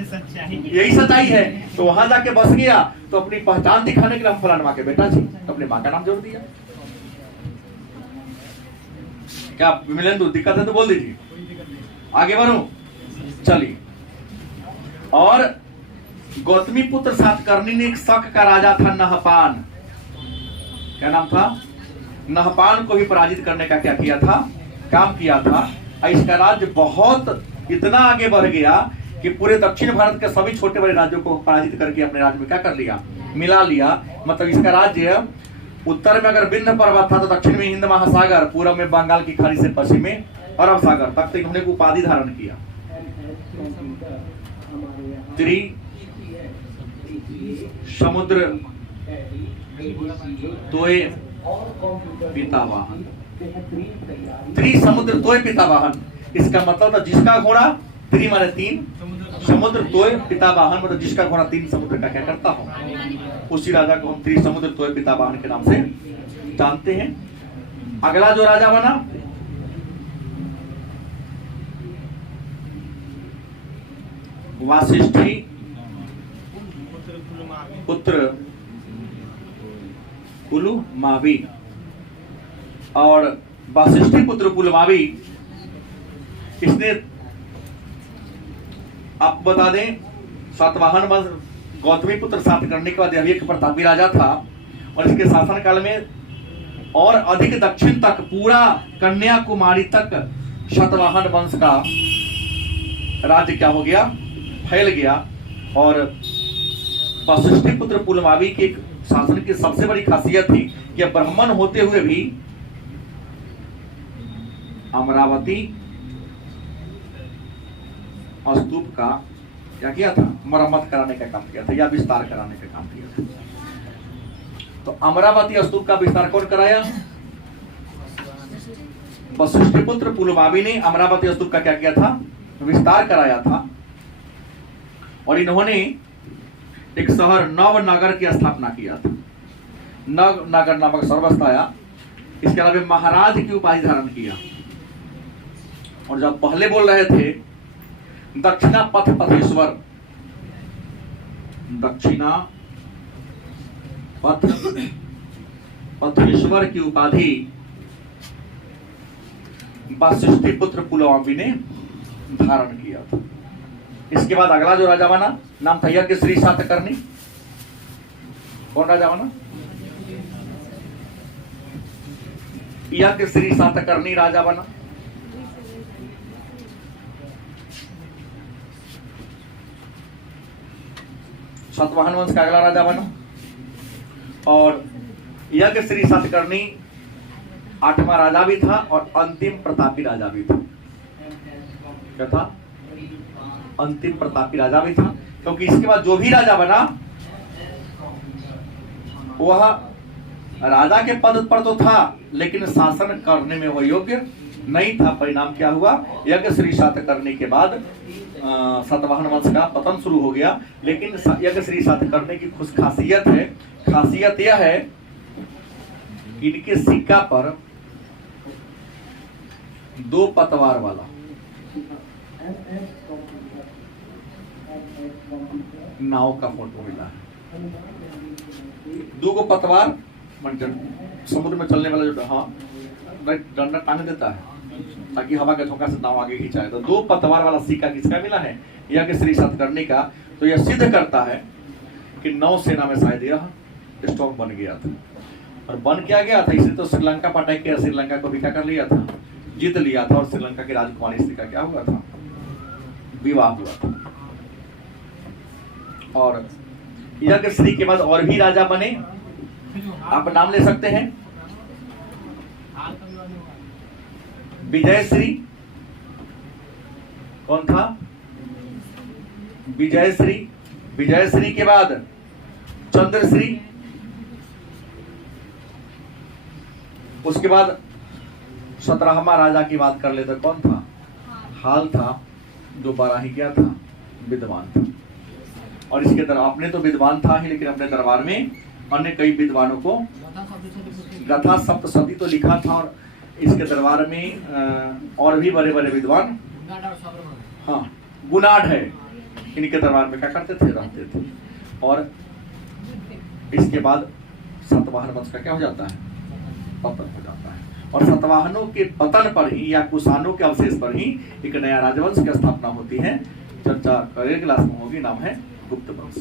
यही सच्चाई है। तो वहां जाके बस गया तो अपनी पहचान दिखाने के लिए हम फलाना के बेटा थी, तो अपनी माँ का नाम जोड़ दिया। क्या मिलन दिक्कत है तो बोल दीजिए, आगे बढ़ो, चलिए। और गौतमी पुत्र सातकर्णी ने एक शक का राजा था नहपान, क्या नाम था, नहपान को भी पराजित करने का क्या किया था, काम किया था। इसका राज्य बहुत इतना आगे बढ़ गया कि पूरे दक्षिण भारत के सभी छोटे बड़े राज्यों को पराजित करके अपने राज्य में क्या कर लिया, मिला लिया। मतलब इसका राज्य उत्तर में अगर विंध्य पर्वत था तो दक्षिण में हिंद महासागर, पूर्व में बंगाल की खाड़ी से पश्चिम में अरब सागर तक तो इन्होंने उपाधि धारण किया, समुद्र तोय पितावाहन, समुद्र तोय पितावाहन। इसका मतलब था जिसका घोड़ा, त्रि माने 3, समुद्र तोय पितावाहन, मतलब जिसका घोड़ा 3 समुद्र का क्या करता हो, उसी राजा को हम त्रिसमुद्र तोय पितावाहन के नाम से जानते हैं। अगला जो राजा बना वासिष्ठी पुत्र कुलुमावी। और वशिष्ठी पुत्र पुलमावी, इसने, आप बता दें, सातवाहन वंश गौतमी पुत्र सातकर्णी के बाद यह एक प्रतापी राजा था और इसके शासन काल में और अधिक दक्षिण तक पूरा कन्याकुमारी तक सातवाहन वंश का राज्य क्या हो गया, फैल गया। और वशिष्ठी पुत्र पुलमावी के शासन की सबसे बड़ी खासियत थी कि ब्राह्मण होते हुए भी अमरावती स्तूप का क्या किया था, मरम्मत कराने का काम किया था या विस्तार कराने का काम किया था। तो अमरावती स्तूप का विस्तार कौन कराया? वशिष्ठ पुत्र पुलमावी ने अमरावती स्तूप का क्या किया था, विस्तार कराया था। और इन्होंने एक शहर नवनगर की स्थापना किया था। नवनगर नामक शहर बसाया। इसके अलावा महाराज की उपाधि धारण किया। और जब पहले बोल रहे थे दक्षिणा पथ पथेश्वर, दक्षिणा पथ पथेश्वर की उपाधि वशिष्ठी पुत्र पुलमावी ने धारण किया था। इसके बाद अगला जो राजा बना नाम था यज्ञश्री सातकर्णी। कौन राजा बना? यज्ञश्री सातकर्णी राजा बना। सातवाहन वंश का अगला राजा बना। और यज्ञश्री सातकर्णी 8वां राजा भी था और अंतिम प्रतापी राजा भी था। क्या था? अंतिम प्रतापी राजा भी था, क्योंकि इसके बाद जो भी राजा बना वह राजा के पद पर तो था लेकिन शासन करने में वह योग्य नहीं था। परिणाम क्या हुआ? यज्ञश्री सातकर्णी के बाद सातवाहन वंश का पतन शुरू हो गया। लेकिन यज्ञश्री सातकर्णी की खुश खासियत है, खासियत यह है कि इनके सिक्का पर 2 पतवार वाला नाव का फोटो मिला है। 2 पतवार समुद्र में चलने वाला जो, हाँ, डंडा टांग देता है ताकि हवा के झोंका से नाव आगे खिंचाए। तो 2 पतवार वाला सिक्का किसका मिला है? यज्ञश्री सातकर्णी का। तो यह सिद्ध करता है कि नौसेना में शायद यह स्ट्रॉन्ग बन गया था। और बन क्या गया था? इसे तो श्रीलंका पर अटैक किया, श्रीलंका को भी क्या कर लिया था, जीत लिया था। और श्रीलंका की राजकुमारी स्त्री का क्या हुआ था? विवाह हुआ था। और यज्ञश्री के बाद और भी राजा बने, आप नाम ले सकते हैं। विजयश्री, कौन था? विजयश्री। विजयश्री के बाद चंद्रश्री। उसके बाद 17वां राजा की बात कर लेते, कौन था? हाल था, जो बाराही क्या था, विद्वान था। और इसके दरबार, अपने तो विद्वान था ही लेकिन अपने दरबार में अन्य कई विद्वानों को गाथा सप्तशती तो लिखा था। और इसके दरबार में और भी बड़े बड़े विद्वान, हाँ, गुनाढ़ है, इनके दरबार में क्या करते थे, रहते थे। और इसके बाद सातवाहन वंश का क्या हो जाता है, पतन हो जाता है। और सातवाहनों के पतन पर ही या कुषाणों के अवशेष पर ही एक नया राजवंश की स्थापना होती है। चर्चा अगले क्लास में होगी, नाम है गुप्त वंश।